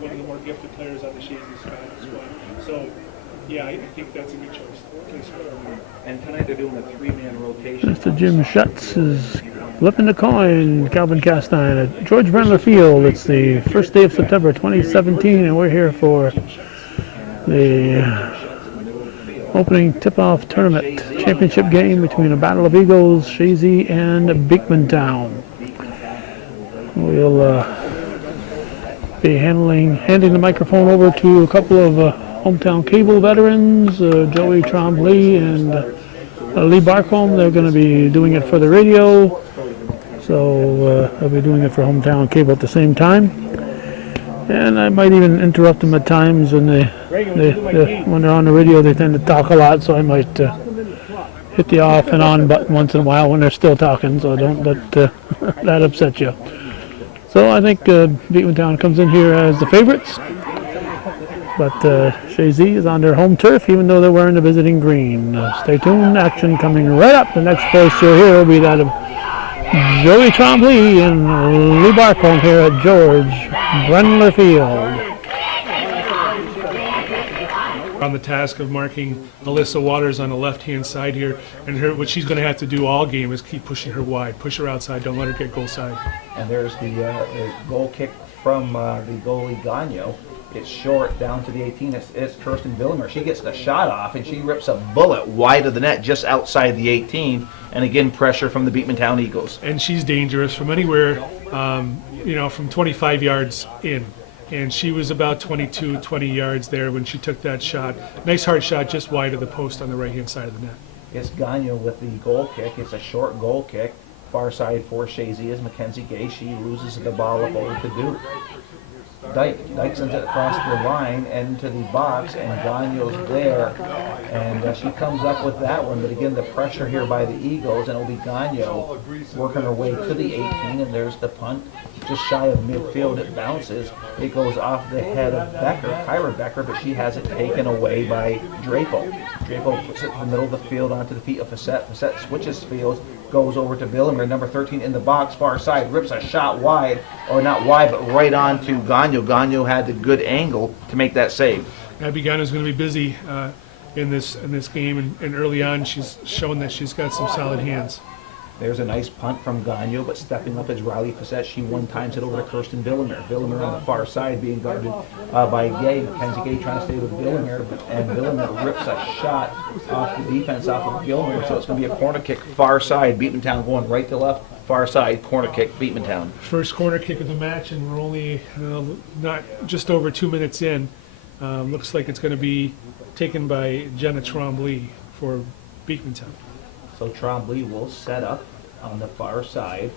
one of the more gifted players on the Chazy squad. So, yeah, I think that's a good choice. And tonight they're doing a 3-man rotation. Mr. Jim Schutz is flipping the coin. Calvin Castine at George Brendler Field. It's the first day of September 2017, and we're here for the opening tip-off tournament championship game between a battle of Eagles, Chazy, and Beekmantown. We'll be handing the microphone over to a couple of hometown cable veterans, Joey Trombley and Lee Barcombe. They're going to be doing it for the radio, so they'll be doing it for hometown cable at the same time. And I might even interrupt them at times when when they're on the radio. They tend to talk a lot, so I might hit the off and on button once in a while when they're still talking, so don't let that upset you. So I think Beekmantown comes in here as the favorites, but Chazy is on their home turf, even though they're wearing the visiting green. Stay tuned, action coming right up. The next voice you'll hear will be that of Joey Trombley and Lee Barcombe here at George Brendler Field. On the task of marking Alyssa Waters on the left-hand side here, and what she's going to have to do all game is keep pushing her wide, push her outside, don't let her get goal side. And there's the goal kick from the goalie Gagno. It's short down to the 18. It's Kirsten Villimer. She gets the shot off, and she rips a bullet wide of the net just outside the 18. And again, pressure from the Beekmantown Eagles. And she's dangerous from anywhere, from 25 yards in. And she was about 20 yards there when she took that shot. Nice hard shot just wide of the post on the right-hand side of the net. It's Gagno with the goal kick. It's a short goal kick. Far side for Chazy is Mackenzie Gay. She loses the ball up over to Duke. Dyke sends it across the line and into the box, and Gagno's there. And she comes up with that one, but again, the pressure here by the Eagles, and it'll be Gagno working her way to the 18, and there's the punt. Just shy of midfield, it bounces. It goes off the head of Becker, Kyra Becker, but she has it taken away by Drapo. Drapo puts it in the middle of the field onto the feet of Facette. Facette switches fields, goes over to Villimer, number 13 in the box, far side, rips a shot wide, or not wide, but right on to Gagno. Gagno had the good angle to make that save. Abby Gagno's going to be busy in this game, and early on she's shown that she's got some solid hands. There's a nice punt from Gagno, but stepping up is Riley Facette. She one-times it over to Kirsten Villimer. Villimer on the far side being guarded by Gay. Mackenzie Gay trying to stay with Villimer, and Villimer rips a shot off the defense off of Villimer, so it's going to be a corner kick far side. Beekmantown going right to left, far side, corner kick, Beekmantown. First corner kick of the match, and we're only not just over 2 minutes in. Looks like it's going to be taken by Jenna Trombley for Beekmantown. So Trombley will set up on the far side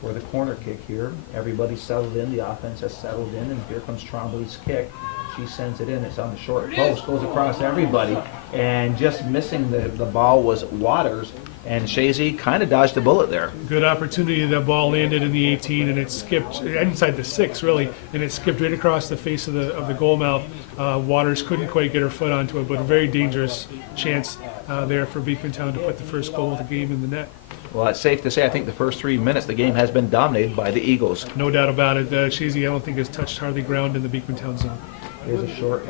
for the corner kick here. Everybody's settled in. The offense has settled in, and here comes Trombley's kick. She sends it in. It's on the short post, goes across everybody, and just missing the ball was Waters, and Chazy kind of dodged a bullet there. Good opportunity. That ball landed in the 18, and it skipped inside the 6, really, and it skipped right across the face of the goal mouth. Waters couldn't quite get her foot onto it, but a very dangerous chance there for Beekmantown to put the first goal of the game in the net. Well, it's safe to say I think the first 3 minutes the game has been dominated by the Eagles. No doubt about it. Chazy, I don't think, has touched hardly ground in the Beekmantown zone. Here's a short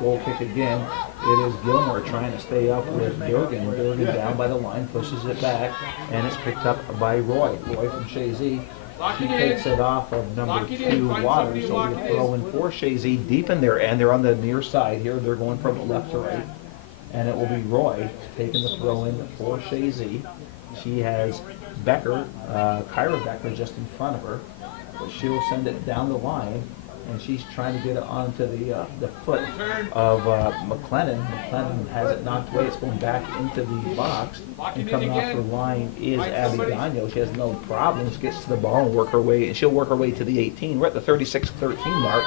goal kick again. It is Gilmore trying to stay up with Durgan. Durgan down by the line, pushes it back, and it's picked up by Roy. Roy from Chazy. She takes it off of number 2, Waters, so we throw in for Chazy deep in there, and they're on the near side here. They're going from left to right, and it will be Roy taking the throw in for Chazy. She has Becker, Kyra Becker, just in front of her, but she will send it down the line, and she's trying to get it onto the foot of McLennan. McLennan has it knocked away. It's going back into the box, and coming off the line is Abby Gagno. She has no problems, gets to the ball and work her way, and she'll work her way to the 18. We're at the 36-13 mark.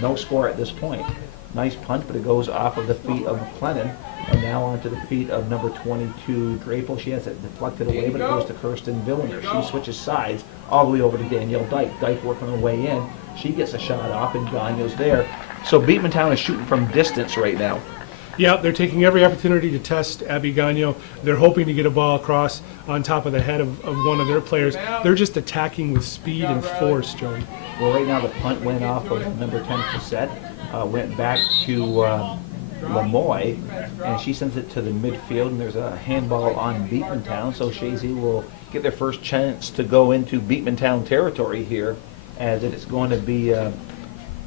No score at this point. Nice punt, but it goes off of the feet of McLennan, and now onto the feet of number 22, Drapo. She has it deflected away, but it goes to Kirsten Villinger. She switches sides all the way over to Danielle Dyke. Dyke working her way in. She gets a shot off, and Gagno's there. So Beekmantown is shooting from distance right now. Yeah, they're taking every opportunity to test Abby Gagno. They're hoping to get a ball across on top of the head of one of their players. They're just attacking with speed and force, Joey. Well, right now the punt went off of number 10 Cassette, went back to Lemoy, and she sends it to the midfield, and there's a handball on Beekmantown, so Chazy will get their first chance to go into Beekmantown territory here, as it's going to be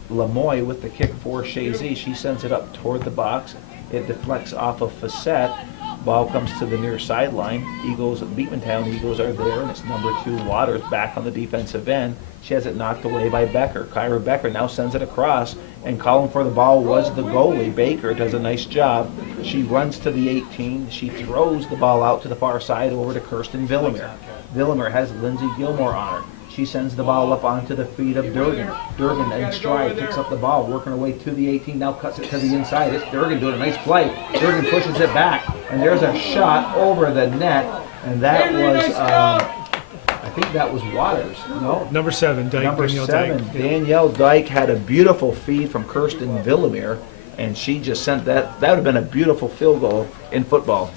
Lemoy with the kick for Chazy. She sends it up toward the box. It deflects off of Facette. Ball comes to the near sideline. Eagles, Beekmantown Eagles are there, and it's number 2 Waters back on the defensive end. She has it knocked away by Becker. Kyra Becker now sends it across, and calling for the ball was the goalie. Baker does a nice job. She runs to the 18. She throws the ball out to the far side over to Kirsten Villamere. Villamere has Lindsay Gilmore on her. She sends the ball up onto the feet of Durgan. Durgan in stride picks up the ball, working her way to the 18, now cuts it to the inside. It's Durgan doing a nice play. Durgan pushes it back, and there's a shot over the net, and that was, I think that was Waters, no? Number 7, Dyke. Number Danielle 7, Dyke. Danielle Dyke had a beautiful feed from Kirsten Villamere, and she just sent that. That would have been a beautiful field goal in football.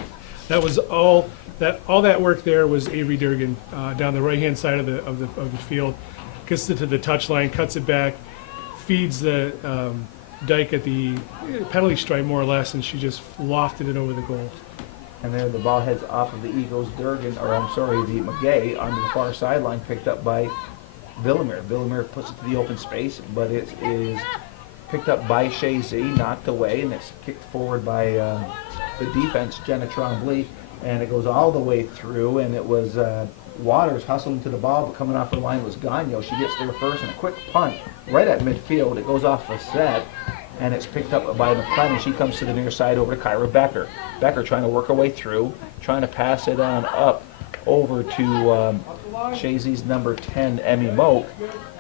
That was all that work there was Avery Durgan down the right-hand side of the field, gets it to the touchline, cuts it back, feeds the Dyke at the penalty stripe more or less, and she just lofted it over the goal. And there the ball heads off of the Eagles, the McGay, onto the far sideline, picked up by Villamere. Villamere puts it to the open space, but it is picked up by Chazy, knocked away, and it's kicked forward by the defense, Jenna Trombley, and it goes all the way through, and it was Waters hustling to the ball, but coming off the line was Gagno. She gets there first, and a quick punt right at midfield. It goes off the set, and it's picked up by McLennan. She comes to the near side over to Kyra Becker. Becker trying to work her way through, trying to pass it on up over to Chazy's number 10, Emmy Moak,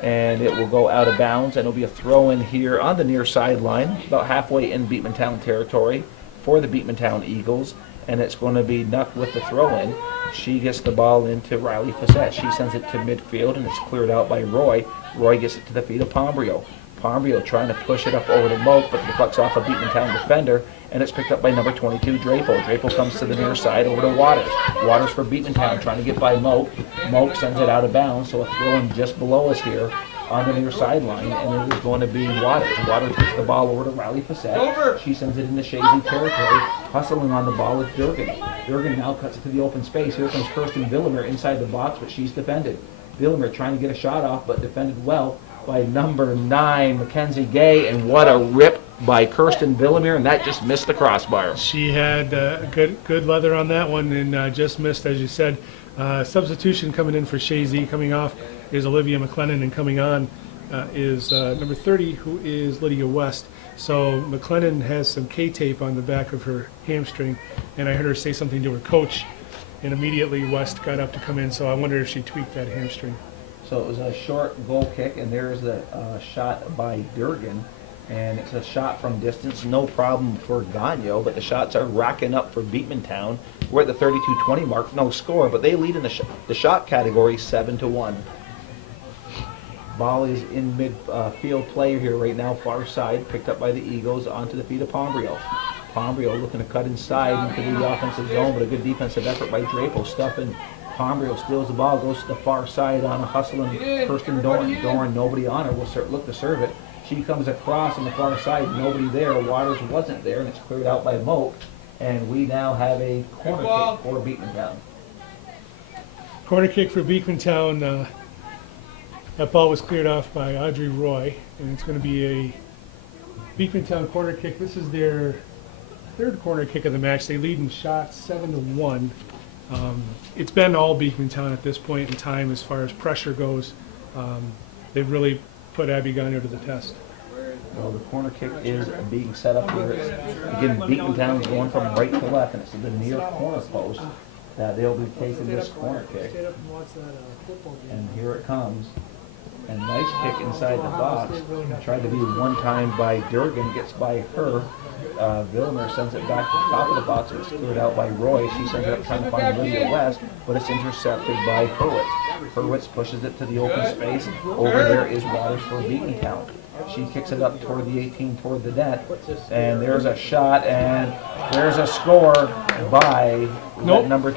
and it will go out of bounds, and it'll be a throw-in here on the near sideline, about halfway in Beekmantown territory for the Beekmantown Eagles, and it's going to be Nuck with the throw-in. She gets the ball into Riley Facette. She sends it to midfield, and it's cleared out by Roy. Roy gets it to the feet of Pombrio. Pombrio trying to push it up over to Moak, but it deflects off a Beekmantown defender, and it's picked up by number 22, Drapo. Drapo comes to the near side over to Waters. Waters for Beekmantown, trying to get by Moak. Moak sends it out of bounds, so a throw-in just below us here on the near sideline, and it is going to be Waters. Waters takes the ball over to Riley Facette. She sends it into Chazy territory, hustling on the ball with Durgan. Durgan now cuts it to the open space. Here comes Kirsten Villamere inside the box, but she's defended. Villamere trying to get a shot off, but defended well by number 9, Mackenzie Gay, and what a rip by Kirsten Villamere, and that just missed the crossbar. She had good leather on that one and just missed, as you said. Substitution coming in for Chazy. Coming off is Olivia McLennan, and coming on is number 30, who is Lydia West. So McLennan has some K-tape on the back of her hamstring, and I heard her say something to her coach, and immediately West got up to come in, so I wonder if she tweaked that hamstring. So it was a short goal kick, and there's the shot by Durgan, and it's a shot from distance, no problem for Gagno, but the shots are racking up for Beekmantown. We're at the 32-20 mark, no score, but they lead in the shot category 7-1. Ball is in midfield play here right now, far side, picked up by the Eagles onto the feet of Pombrio. Pombrio looking to cut inside into the offensive zone, but a good defensive effort by Drapo, stuffing. Pombrio steals the ball, goes to the far side on a hustling Kirsten Doran. Doran, nobody on her, will look to serve it. She comes across on the far side, nobody there. Waters wasn't there, and it's cleared out by Moak. And we now have a corner kick for Beekmantown. Corner kick for Beekmantown. That ball was cleared off by Audrey Roy, and it's going to be a Beekmantown corner kick. This is their 3rd corner kick of the match. They lead in shots 7-1. It's been all Beekmantown at this point in time as far as pressure goes. They've really put Abby Gagno to the test. Well, the corner kick is being set up here. Again, Beekmantown's going from right to left, and it's the near corner post that they'll be taking this corner kick. And here it comes. And nice kick inside the box. Tried to be one time by Durgan, gets by her. Villamere sends it back to the top of the box. It's cleared out by Roy. She sends it up trying to find Lydia West, but it's intercepted by Hurwitz. Hurwitz pushes it to the open space. Over there is Waters for Beekmantown. She kicks it up toward the 18, toward the net, and there's a shot, and there's a score by Nope. number.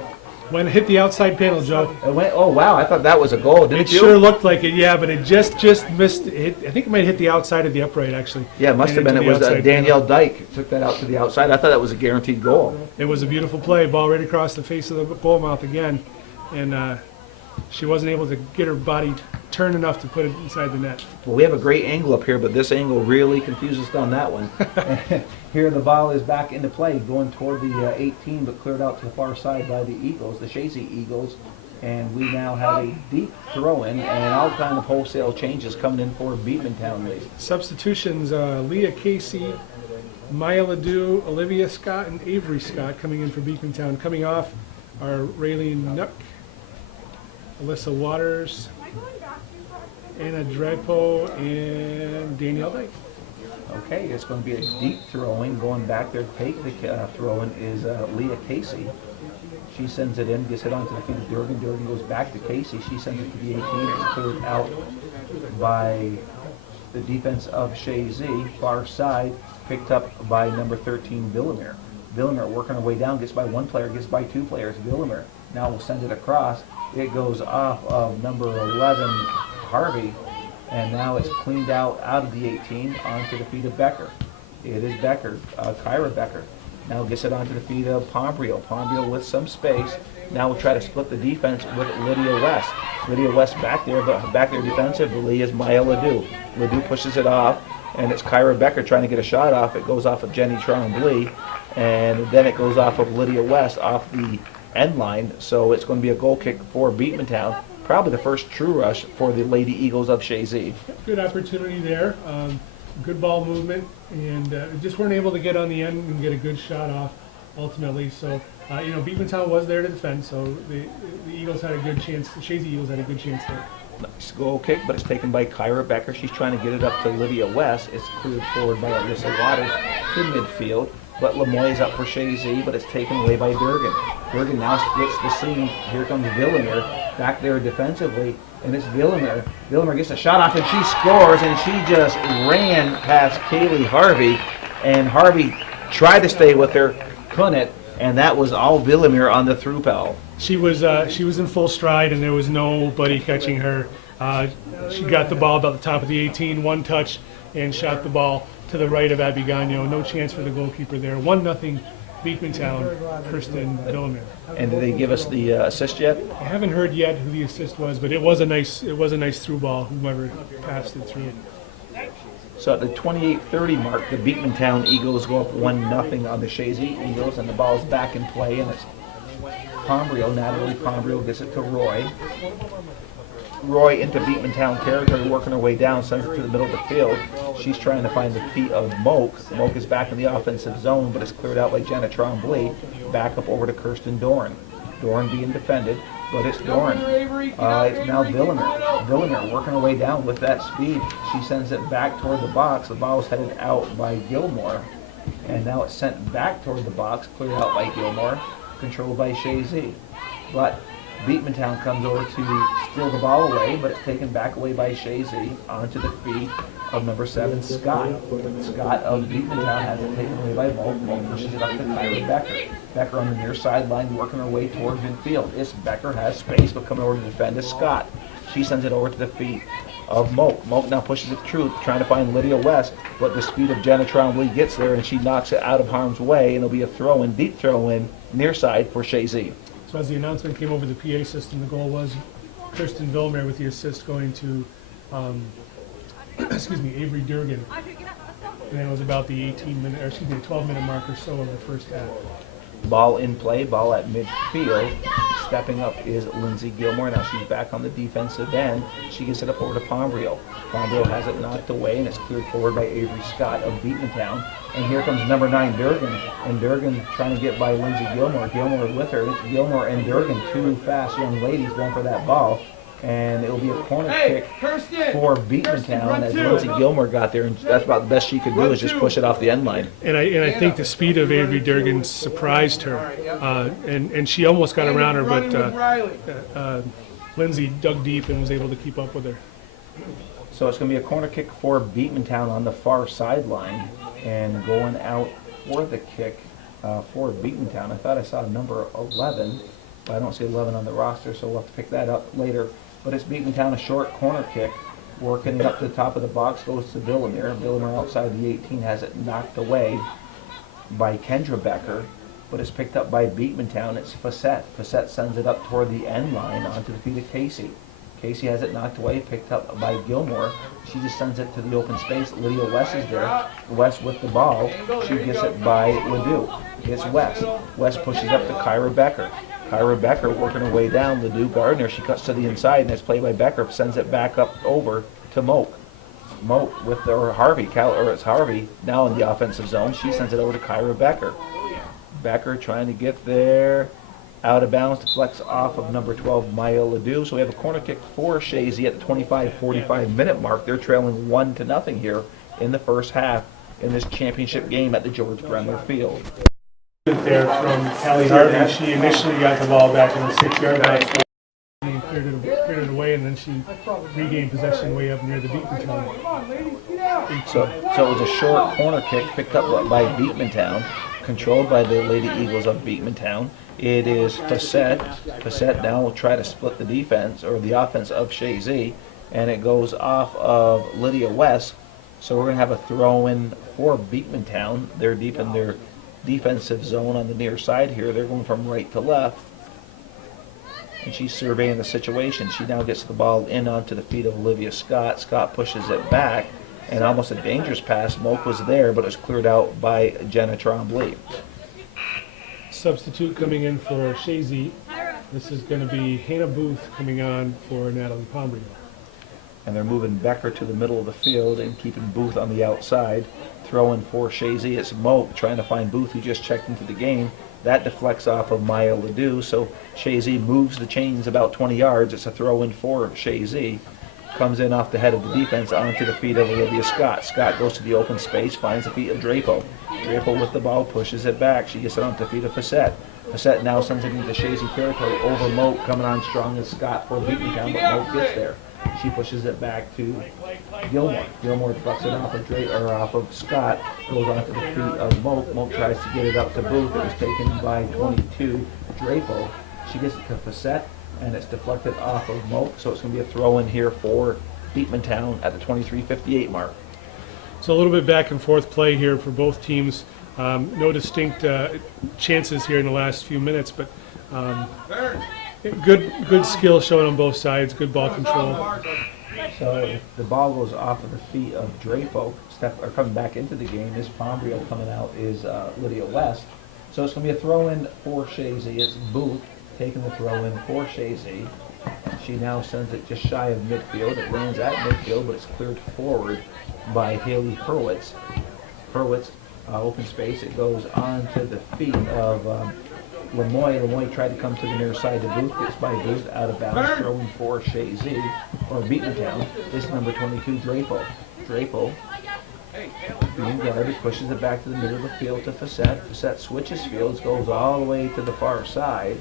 When it hit the outside panel, Joe. It went. Oh wow! I thought that was a goal. Didn't It you? sure looked like it, yeah, but it just missed. I think it might have hit the outside of the upright, actually. Yeah, it must have And been. It into was the outside Danielle panel. Dyke took that out to the outside. I thought that was a guaranteed goal. It was a beautiful play, ball right across the face of the goal mouth again, and she wasn't able to get her body turned enough to put it inside the net. Well, we have a great angle up here, but this angle really confuses us on that one. Here the ball is back into play, going toward the 18, but cleared out to the far side by the Eagles, the Chazy Eagles. And we now have a deep throw-in, and all kind of wholesale changes coming in for Beekmantown League. Substitutions, Leah Casey, Maya Ledoux, Olivia Scott, and Avery Scott coming in for Beekmantown. Coming off are Raylene Nook, Alyssa Waters, Anna Drepo, and Danielle Dyke. Okay, it's going to be a deep throw-in. Going back there to take the throw-in is Leah Casey. She sends it in, gets it onto the feet of Durgan. Durgan goes back to Casey. She sends it to the 18. It's cleared out by the defense of Chazy. Far side, picked up by number 13, Villamere. Villamere working her way down, gets by one player, gets by two players. Villamere now will send it across. It goes off of number 11, Harvey, and now it's cleaned out of the 18 onto the feet of Becker. It is Becker, Kyra Becker. Now gets it onto the feet of Pombrio. Pombrio with some space. Now we'll try to split the defense with Lydia West. Lydia West back there, but back there defensively is Maya Ledoux. Ledoux pushes it off, and it's Kyra Becker trying to get a shot off. It goes off of Jenny Trombley, and then it goes off of Lydia West off the end line. So it's going to be a goal kick for Beekmantown. Probably the first true rush for the Lady Eagles of Chazy. Good opportunity there. Good ball movement, and just weren't able to get on the end and get a good shot off ultimately. So, Beekmantown was there to defend, so the Eagles had a good chance, the Chazy Eagles had a good chance there. Nice goal kick, but it's taken by Kyra Becker. She's trying to get it up to Lydia West. It's cleared forward by Alyssa Waters to midfield, but Lemoy is up for Chazy, but it's taken away by Durgan. Durgan now splits the scene. Here comes Villamere back there defensively, and it's Villamere. Villamere gets a shot off, and she scores, and she just ran past Kaylee Harvey, and Harvey tried to stay with her, couldn't, and that was all Villamere on the through pal. She was in full stride, and there was nobody catching her. She got the ball about the top of the 18, one touch, and shot the ball to the right of Abby Gagnon. No chance for the goalkeeper there. 1-0 Beekmantown, Kirsten Villamere. And did they give us the assist yet? I haven't heard yet who the assist was, but it was a nice through ball, whoever passed it through. So at the 28:30 mark, the Beekmantown Eagles go up 1-0 on the Chazy Eagles, and the ball's back in play, and it's Pombrio. Natalie Pombrio gets it to Roy. Roy into Beekmantown territory, working her way down, sends it to the middle of the field. She's trying to find the feet of Moak. Moak is back in the offensive zone, but it's cleared out by Jenna Trombley. Back up over to Kirsten Doran. Doran being defended, but it's Doran. It's now Villamere. Villamere working her way down with that speed. She sends it back toward the box. The ball is headed out by Gilmore, and now it's sent back toward the box, cleared out by Gilmore, controlled by Chazy. But Beekmantown comes over to steal the ball away, but it's taken back away by Chazy onto the feet of number 7, Scott. Scott of Beekmantown has it taken away by Moak. Moak pushes it up to Kyra Becker. Becker on the near sideline working her way towards midfield. It's Becker has space, but coming over to defend is Scott. She sends it over to the feet of Moak. Moak now pushes it through, trying to find Lydia West, but the speed of Jenna Trombley gets there, and she knocks it out of harm's way, and it'll be a throw-in, deep throw-in, near side for Chazy. So as the announcement came over the PA system, the goal was Kirsten Villamere with the assist going to, Avery Durgan. And it was about the 12-minute mark or so of the first half. Ball in play, ball at midfield. Stepping up is Lindsay Gilmore. Now she's back on the defensive end. She gets it up over to Pombrio. Pombrio has it knocked away, and it's cleared forward by Avery Scott of Beekmantown. And here comes number 9, Durgan. And Durgan trying to get by Lindsay Gilmore. Gilmore with her. It's Gilmore and Durgan, two fast young ladies going for that ball. And it'll be a corner kick for Beekmantown as Lindsay Gilmore got there, and that's about the best she could do is just push it off the end line. And I think the speed of Avery Durgan surprised her, and she almost got around her, but Lindsay dug deep and was able to keep up with her. So it's going to be a corner kick for Beekmantown on the far sideline, and going out for the kick for Beekmantown. I thought I saw number 11, but I don't see 11 on the roster, so we'll have to pick that up later. But it's Beekmantown, a short corner kick, working it up to the top of the box, goes to Villamere. Villamere outside the 18 has it knocked away by Kendra Becker, but it's picked up by Beekmantown. It's Facette. Facette sends it up toward the end line onto the feet of Casey. Casey has it knocked away, picked up by Gilmore. She just sends it to the open space. Lydia West is there. West with the ball. She gets it by Ledoux. It's West. West pushes up to Kyra Becker. Kyra Becker working her way down. Ledoux Gardner. She cuts to the inside, and it's played by Becker. Sends it back up over to Moak. Moak with it's Harvey now in the offensive zone. She sends it over to Kyra Becker. Becker trying to get there. Out of bounds, deflects off of number 12, Maya Ledoux. So we have a corner kick for Chazy at the 25-45 minute mark. They're trailing 1-0 here in the first half in this championship game at the George Bremner Field. There from Callie Harvey, she initially got the ball back in the 6-yard line. She cleared it away, and then she regained possession way up near the Beekmantown. So it was a short corner kick picked up by Beekmantown, controlled by the Lady Eagles of Beekmantown. It is Facette. Facette now will try to split the defense, or the offense of Chazy, and it goes off of Lydia West. So we're going to have a throw-in for Beekmantown. They're deep in their defensive zone on the near side here. They're going from right to left. And she's surveying the situation. She now gets the ball in onto the feet of Olivia Scott. Scott pushes it back, and almost a dangerous pass. Moak was there, but it was cleared out by Jenna Trombley. Substitute coming in for Chazy. This is going to be Hannah Booth coming on for Natalie Pombrio. And they're moving Becker to the middle of the field and keeping Booth on the outside. Throwing for Chazy. It's Moak trying to find Booth, who just checked into the game. That deflects off of Maya Ledoux, so Chazy moves the chains about 20 yards. It's a throw-in for Chazy. Comes in off the head of the defense onto the feet of Olivia Scott. Scott goes to the open space, finds the feet of Drapo. Drapo with the ball, pushes it back. She gets it onto the feet of Facette. Facette now sends it into Chazy territory over Moak, coming on strong as Scott for Beekmantown, but Moak gets there. She pushes it back to Gilmore. Gilmore deflects it off of Scott, goes onto the feet of Moak. Moak tries to get it up to Booth. It was taken by 22, Drapo. She gets it to Facette, and it's deflected off of Moak, so it's going to be a throw-in here for Beekmantown at the 23:58 mark. So a little bit back and forth play here for both teams. No distinct chances here in the last few minutes, but good skill shown on both sides, good ball control. So the ball goes off of the feet of Drapo. Coming back into the game is Pombrio. Coming out is Lydia West. So it's going to be a throw-in for Chazy. It's Booth taking the throw-in for Chazy. She now sends it just shy of midfield. It lands at midfield, but it's cleared forward by Haley Hurwitz. Hurwitz, open space. It goes onto the feet of Lemoy. Lemoy tried to come to the near side of Booth. Gets by Booth out of bounds. Throwing for Chazy, or Beekmantown. This number 22, Drapo. Drapo, being guarded, pushes it back to the middle of the field to Facette. Facette switches fields, goes all the way to the far side,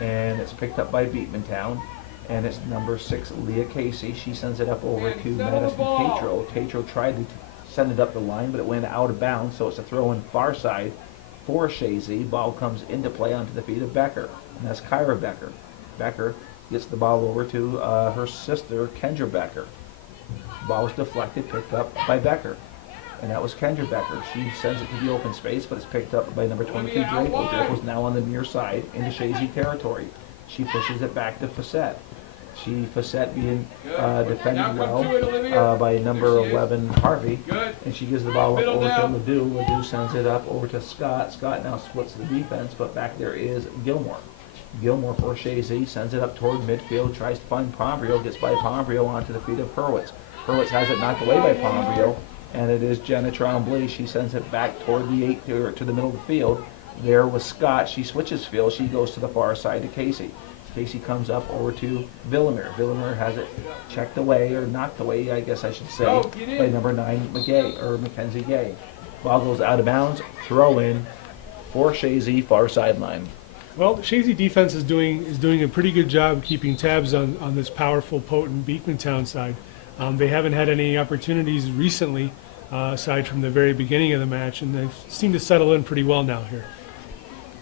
and it's picked up by Beekmantown. And it's number 6, Leah Casey. She sends it up over to Madison Tatro. Tatro tried to send it up the line, but it went out of bounds, so it's a throw-in far side for Chazy. Ball comes into play onto the feet of Becker, and that's Kyra Becker. Becker gets the ball over to her sister, Kendra Becker. Ball was deflected, picked up by Becker, and that was Kendra Becker. She sends it to the open space, but it's picked up by number 22, Drapo. Drapo's now on the near side into Chazy territory. She pushes it back to Facette. Facette being defended well by number 11, Harvey, and she gives the ball up over to Ledoux. Ledoux sends it up over to Scott. Scott now splits the defense, but back there is Gilmore. Gilmore for Chazy sends it up toward midfield, tries to find Pombrio, gets by Pombrio onto the feet of Hurwitz. Hurwitz has it knocked away by Pombrio, and it is Jenna Trombley. She sends it back toward the 8 to the middle of the field. There was Scott. She switches field. She goes to the far side to Casey. Casey comes up over to Villamere. Villamere has it checked away, or knocked away, I guess I should say, by number 9, Mackenzie Gay. Ball goes out of bounds. Throw in for Chazy, far sideline. Well, Chazy defense is doing a pretty good job keeping tabs on this powerful, potent Beekmantown side. They haven't had any opportunities recently, aside from the very beginning of the match, and they seem to settle in pretty well now here.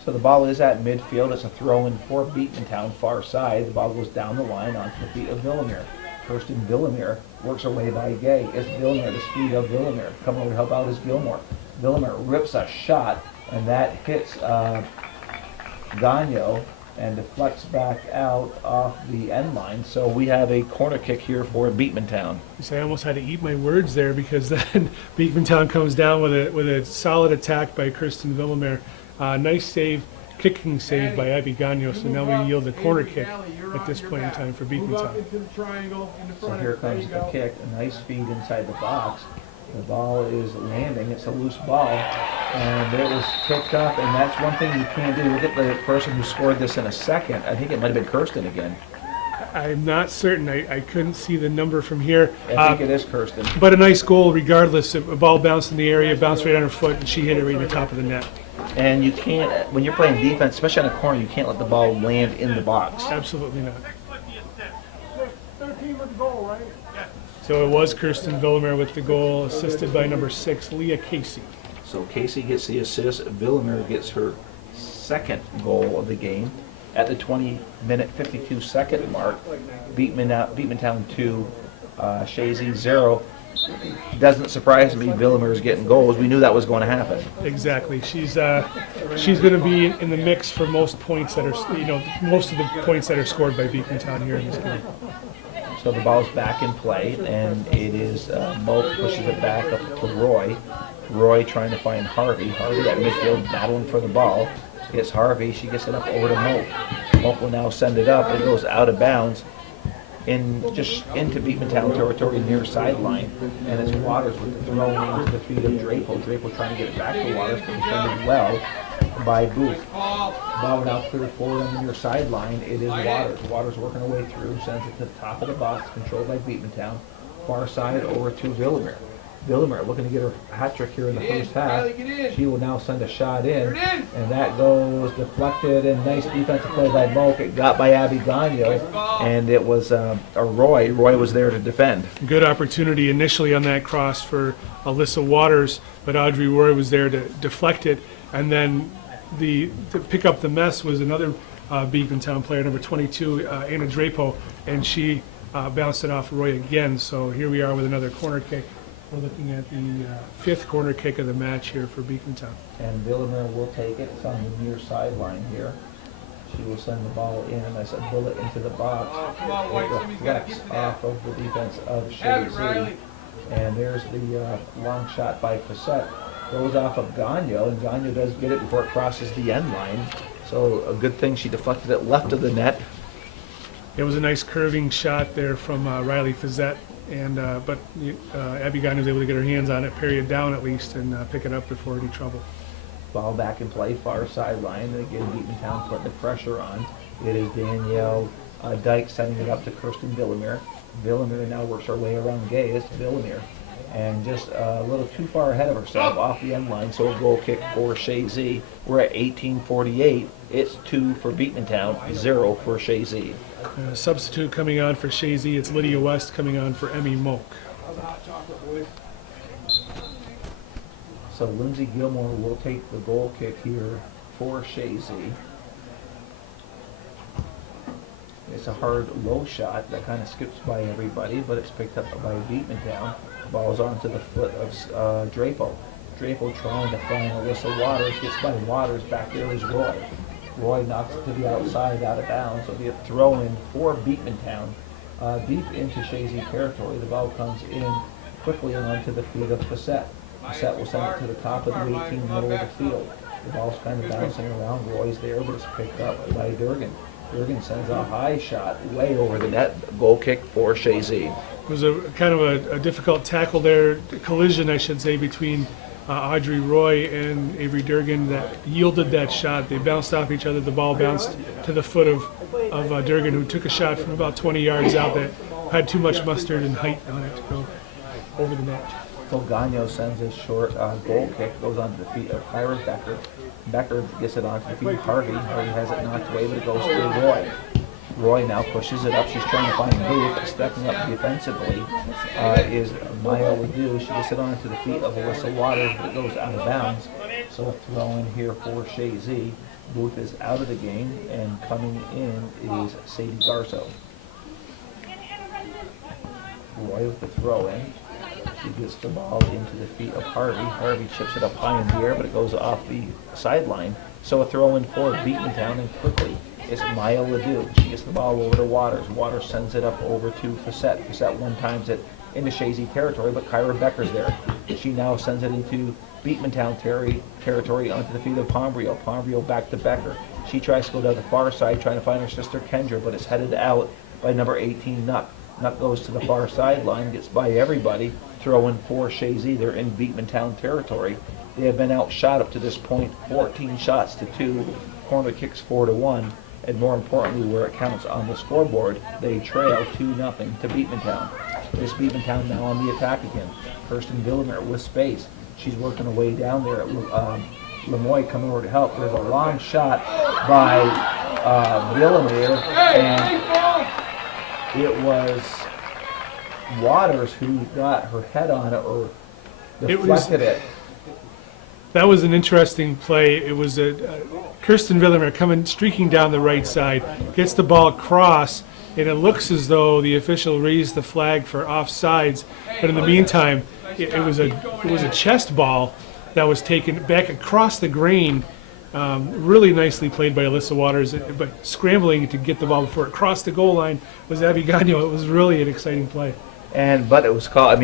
So the ball is at midfield. It's a throw-in for Beekmantown, far side. The ball goes down the line onto the feet of Villamere. Kirsten Villamere works her way by Gay. It's Villamere, the speed of Villamere. Coming over to help out is Gilmore. Villamere rips a shot, and that hits Gagno and deflects back out off the end line. So we have a corner kick here for Beekmantown. So I almost had to eat my words there, because then Beekmantown comes down with a solid attack by Kirsten Villamere. Nice save, kicking save by Abby Gagno. So now we yield the corner kick at this point in time for Beekmantown. So here comes the kick, a nice feed inside the box. The ball is landing, it's a loose ball, and it was picked up, and that's one thing you can't do. Look at the person who scored this in a second. I think it might have been Kirsten again. I'm not certain. I couldn't see the number from here. I think it is Kirsten. But a nice goal regardless. A ball bounced in the area, bounced right on her foot, and she hit it right in the top of the net. And you can't, when you're playing defense, especially on a corner, you can't let the ball land in the box. Absolutely not. So it was Kirsten Villamere with the goal, assisted by number 6, Leah Casey. So Casey gets the assist. Villamere gets her second goal of the game at the 20-minute, 52-second mark. Beekmantown 2, Chazy 0. Doesn't surprise me. Villamere's getting goals. We knew that was going to happen. Exactly. She's going to be in the mix for most points that are, most of the points that are scored by Beekmantown here in this game. So the ball's back in play, and it is Moak pushes it back up to Roy. Roy trying to find Harvey. Harvey at midfield battling for the ball. It's Harvey. She gets it up over to Moak. Moak will now send it up. It goes out of bounds just into Beekmantown territory near sideline, and it's Waters with the throw into the feet of Drapo. Drapo trying to get it back to Waters, but defended well by Booth. Ball now cleared forward on the near sideline. It is Waters. Waters working her way through, sends it to the top of the box, controlled by Beekmantown. Far side over to Villamere. Villamere looking to get her hat trick here in the first half. She will now send a shot in, and that goes deflected, and nice defensive play by Moak. It got by Abby Gagno, and it was Roy. Roy was there to defend. Good opportunity initially on that cross for Alyssa Waters, but Audrey Roy was there to deflect it, and then to pick up the mess was another Beekmantown player, number 22, Anna Drapo, and she bounced it off Roy again. So here we are with another corner kick. We're looking at the fifth corner kick of the match here for Beekmantown. And Villamere will take it. It's on the near sideline here. She will send the ball in, as a bullet into the box. It reflects off of the defense of Chazy. And there's the long shot by Facette. Goes off of Gagno, and Gagno does get it before it crosses the end line. So a good thing she deflected it left of the net. It was a nice curving shot there from Riley Facette. But Abby Gagno was able to get her hands on it, parry it down at least, and pick it up before any trouble. Ball back in play, far sideline. And again, Beekmantown putting the pressure on. It is Danielle Dyke sending it up to Kirsten Villamere. Villamere now works her way around Gay. It's Villamere. And just a little too far ahead of herself off the end line. So a goal kick for Chazy. We're at 18:48. It's 2 for Beekmantown, 0 for Chazy. Substitute coming on for Chazy. It's Lydia West coming on for Emmy Moak. So Lindsay Gilmore will take the goal kick here for Chazy. It's a hard low shot that kind of skips by everybody, but it's picked up by Beekmantown. Ball's onto the foot of Drapo. Drapo trying to find Alyssa Waters. Gets by Waters. Back there is Roy. Roy knocks it to the outside, out of bounds. It'll be a throw-in for Beekmantown. Deep into Chazy territory. The ball comes in quickly onto the feet of Facette. Facette will send it to the top of the 18, middle of the field. The ball's kind of bouncing around. Roy's there, but it's picked up by Durgan. Durgan sends a high shot way over the net. Goal kick for Chazy. It was a kind of a difficult tackle there, collision I should say, between Audrey Roy and Avery Durgan that yielded that shot. They bounced off each other. The ball bounced to the foot of Durgan, who took a shot from about 20 yards out that had too much mustard and height on it to go over the net. So Gagno sends a short goal kick, goes onto the feet of Kyra Becker. Becker gets it onto the feet of Harvey. Harvey has it knocked away, but it goes to Roy. Roy now pushes it up. She's trying to find Booth. Stepping up defensively is Maya Ledoux. She gets it onto the feet of Alyssa Waters, but it goes out of bounds. So a throw in here for Chazy. Booth is out of the game, and coming in is Sadie Garso. Roy with the throw in. She gets the ball into the feet of Harvey. Harvey chips it up high in the air, but it goes off the sideline. So a throw in for Beekmantown, and quickly it's Maya Ledoux. She gets the ball over to Waters. Waters sends it up over to Facette. Facette one times it into Chazy territory, but Kyra Becker's there. She now sends it into Beekmantown territory onto the feet of Pombrio. Pombrio back to Becker. She tries to go down the far side, trying to find her sister Kendra, but it's headed out by number 18, Nuck. Nuck goes to the far sideline, gets by everybody, throwing for Chazy. They're in Beekmantown territory. They have been outshot up to this point, 14 shots to 2, corner kicks 4-1, and more importantly, where it counts on the scoreboard, they trail 2-0 to Beekmantown. This Beekmantown now on the attack again. Kirsten Villamere with space. She's working her way down there. Lemoy coming over to help. There's a long shot by Villamere, and it was Waters who got her head on it or deflected it. That was an interesting play. It was Kirsten Villamere coming, streaking down the right side, gets the ball across, and it looks as though the official raised the flag for offsides. But in the meantime, it was a chest ball that was taken back across the grain. Really nicely played by Alyssa Waters, but scrambling to get the ball before it crossed the goal line was Abby Gagnon. It was really an exciting play. But it was called,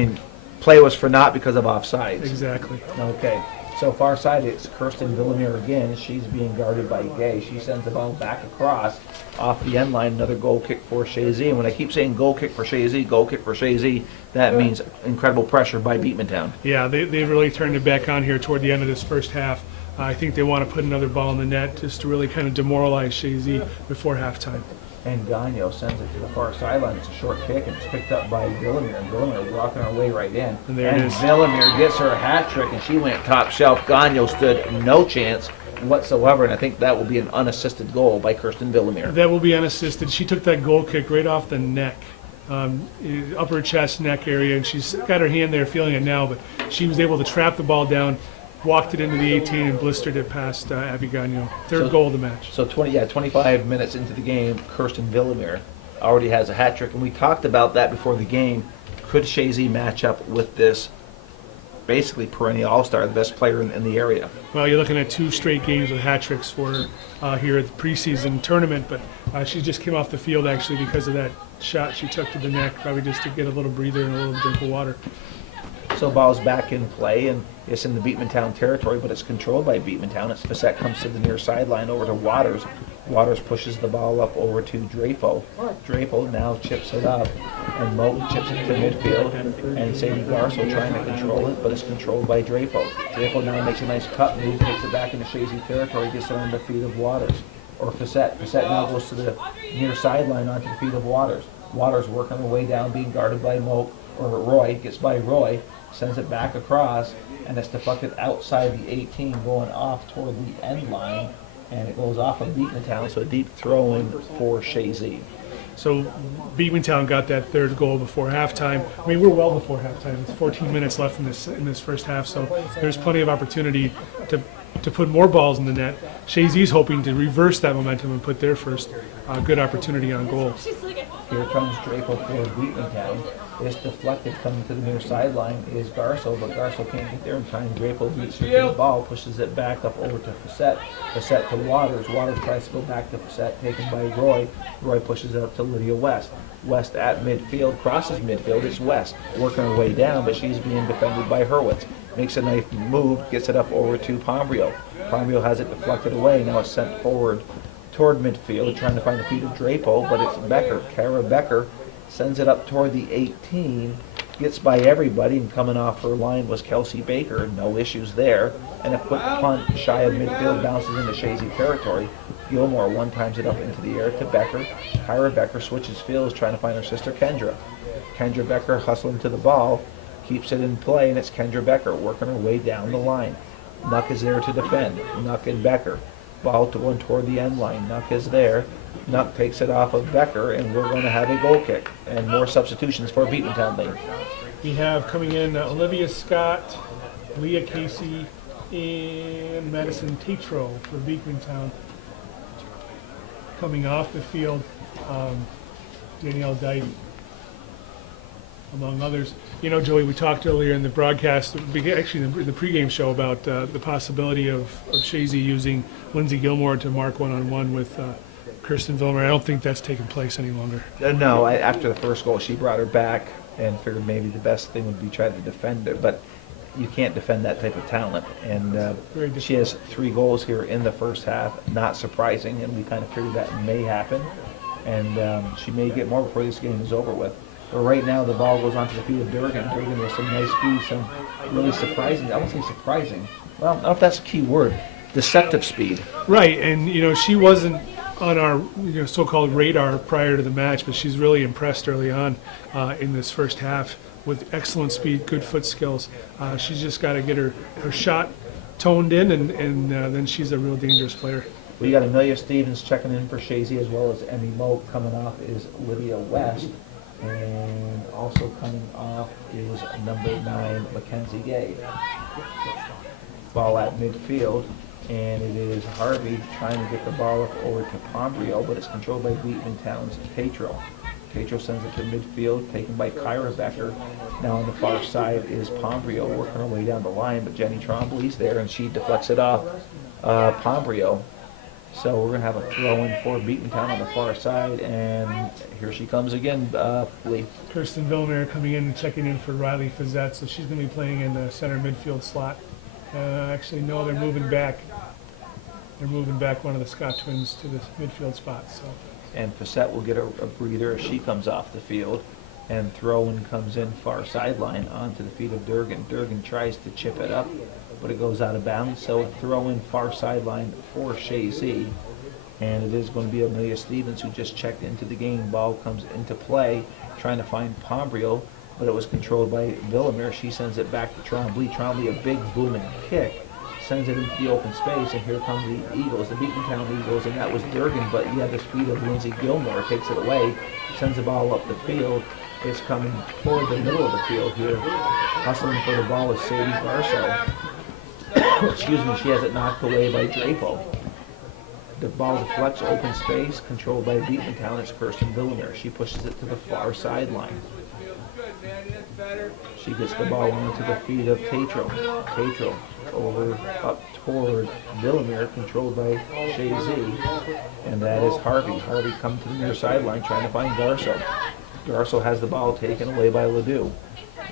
play was for naught because of offsides. Exactly. Okay. So far side, it's Kirsten Villamere again. She's being guarded by Gay. She sends the ball back across off the end line. Another goal kick for Chazy. And when I keep saying goal kick for Chazy, that means incredible pressure by Beekmantown. Yeah, they really turned it back on here toward the end of this first half. I think they want to put another ball in the net just to really kind of demoralize Chazy before halftime. And Gagnon sends it to the far sideline. It's a short kick, and it's picked up by Villamere. And Villamere walking her way right in. And there it is. Villamere gets her a hat trick, and she went top shelf. Gagnon stood no chance whatsoever, and I think that will be an unassisted goal by Kirsten Villamere. That will be unassisted. She took that goal kick right off the neck, upper chest, neck area, and she's got her hand there feeling it now, but she was able to trap the ball down, walked it into the 18 and blistered it past Abby Gagnon. Third goal of the match. So 25 minutes into the game, Kirsten Villamere already has a hat trick, and we talked about that before the game. Could Chazy match up with this basically perennial all-star, the best player in the area? Well, you're looking at 2 straight games with hat tricks for her here at the preseason tournament, but she just came off the field actually because of that shot she took to the neck, probably just to get a little breather and a little drink of water. So ball's back in play, and it's in the Beekmantown territory, but it's controlled by Beekmantown. It's Facette comes to the near sideline over to Waters. Waters pushes the ball up over to Drapo. Drapo now chips it up, and Moten chips it to midfield, and Sadie Garso trying to control it, but it's controlled by Drapo. Drapo now makes a nice cut move, takes it back into Chazy territory, gets it on the feet of Waters, or Facette. Facette now goes to the near sideline onto the feet of Waters. Waters working her way down, being guarded by Roy, gets by Roy, sends it back across, and it's deflected outside the 18, going off toward the end line, and it goes off of Beekmantown, so a deep throw in for Chazy. So Beekmantown got that third goal before halftime. We're well before halftime. It's 14 minutes left in this first half, so there's plenty of opportunity to put more balls in the net. Chazy's hoping to reverse that momentum and put their first good opportunity on goal. Here comes Drapo for Beekmantown. It's deflected, coming to the near sideline is Garso, but Garso can't get there in time. Drapo beats her to the ball, pushes it back up over to Facette. Facette to Waters. Waters tries to go back to Facette, taken by Roy. Roy pushes it up to Lydia West. West at midfield, crosses midfield. It's West working her way down, but she's being defended by Hurwitz. Makes a nice move, gets it up over to Pombrio. Pombrio has it deflected away. Now it's sent forward toward midfield, trying to find the feet of Drapo, but it's Becker. Kara Becker sends it up toward the 18, gets by everybody, and coming off her line was Kelsey Baker. No issues there. And a quick punt shy of midfield bounces into Chazy territory. Gilmore one-times it up into the air to Becker. Kyra Becker switches fields, trying to find her sister Kendra. Kendra Becker hustling to the ball, keeps it in play, and it's Kendra Becker working her way down the line. Nuck is there to defend. Nuck and Becker. Ball to one toward the end line. Nuck is there. Nuck takes it off of Becker, and we're going to have a goal kick and more substitutions for Beekmantown League. We have coming in Olivia Scott, Leah Casey, and Madison Tatro for Beekmantown. Coming off the field, Danielle Dyke, among others. You know, Joey, we talked earlier in the broadcast, actually in the pregame show, about the possibility of Chazy using Lindsay Gilmore to mark one-on-one with Kirsten Vilmer. I don't think that's taking place any longer. No, after the first goal, she brought her back and figured maybe the best thing would be try to defend her, but you can't defend that type of talent. And she has 3 goals here in the first half, not surprising, and we kind of figured that may happen. And she may get more before this game is over with. But right now, the ball goes onto the feet of Durgan. Durgan with some nice speed, some really surprising, I won't say surprising, well, I don't know if that's a key word, deceptive speed. Right, and you know, she wasn't on our so-called radar prior to the match, but she's really impressed early on in this first half with excellent speed, good foot skills. She's just got to get her shot toned in, and then she's a real dangerous player. We got Amelia Stevens checking in for Chazy, as well as Emmy Moe. Coming off is Lydia West, and also coming off is number 9, Mackenzie Gay. Ball at midfield, and it is Harvey trying to get the ball up over to Pombrio, but it's controlled by Beekmantown's Tatro. Tatro sends it to midfield, taken by Kyra Becker. Now on the far side is Pombrio working her way down the line, but Jenny Trombley's there, and she deflects it off Pombrio. So we're going to have a throw-in for Beekmantown on the far side, and here she comes again, Lee. Kirsten Vilmer coming in and checking in for Riley Fizette, so she's going to be playing in the center midfield slot. Actually, no, they're moving back. They're moving back one of the Scott twins to the midfield spot. So. And Fissette will get a breather as she comes off the field, and throw-in comes in far sideline onto the feet of Durgan. Durgan tries to chip it up, but it goes out of bounds, so a throw-in far sideline for Chazy, and it is going to be Amelia Stevens who just checked into the game. Ball comes into play, trying to find Pombrio, but it was controlled by Villamere. She sends it back to Trombley. Trombley, a big booming kick, sends it into the open space, and here come the Eagles, the Beekmantown Eagles, and that was Durgan, but you have the speed of Lindsay Gilmore, takes it away, sends the ball up the field. It's coming toward the middle of the field here. Hustling for the ball is Sadie Garso. Excuse me, she has it knocked away by Drapo. The ball deflects open space, controlled by Beekmantown. It's Kirsten Villamere. She pushes it to the far sideline. She gets the ball onto the feet of Tatro. Tatro over up toward Villamere, controlled by Chazy, and that is Harvey. Harvey comes to the near sideline trying to find Garso. Garso has the ball taken away by Ledoux.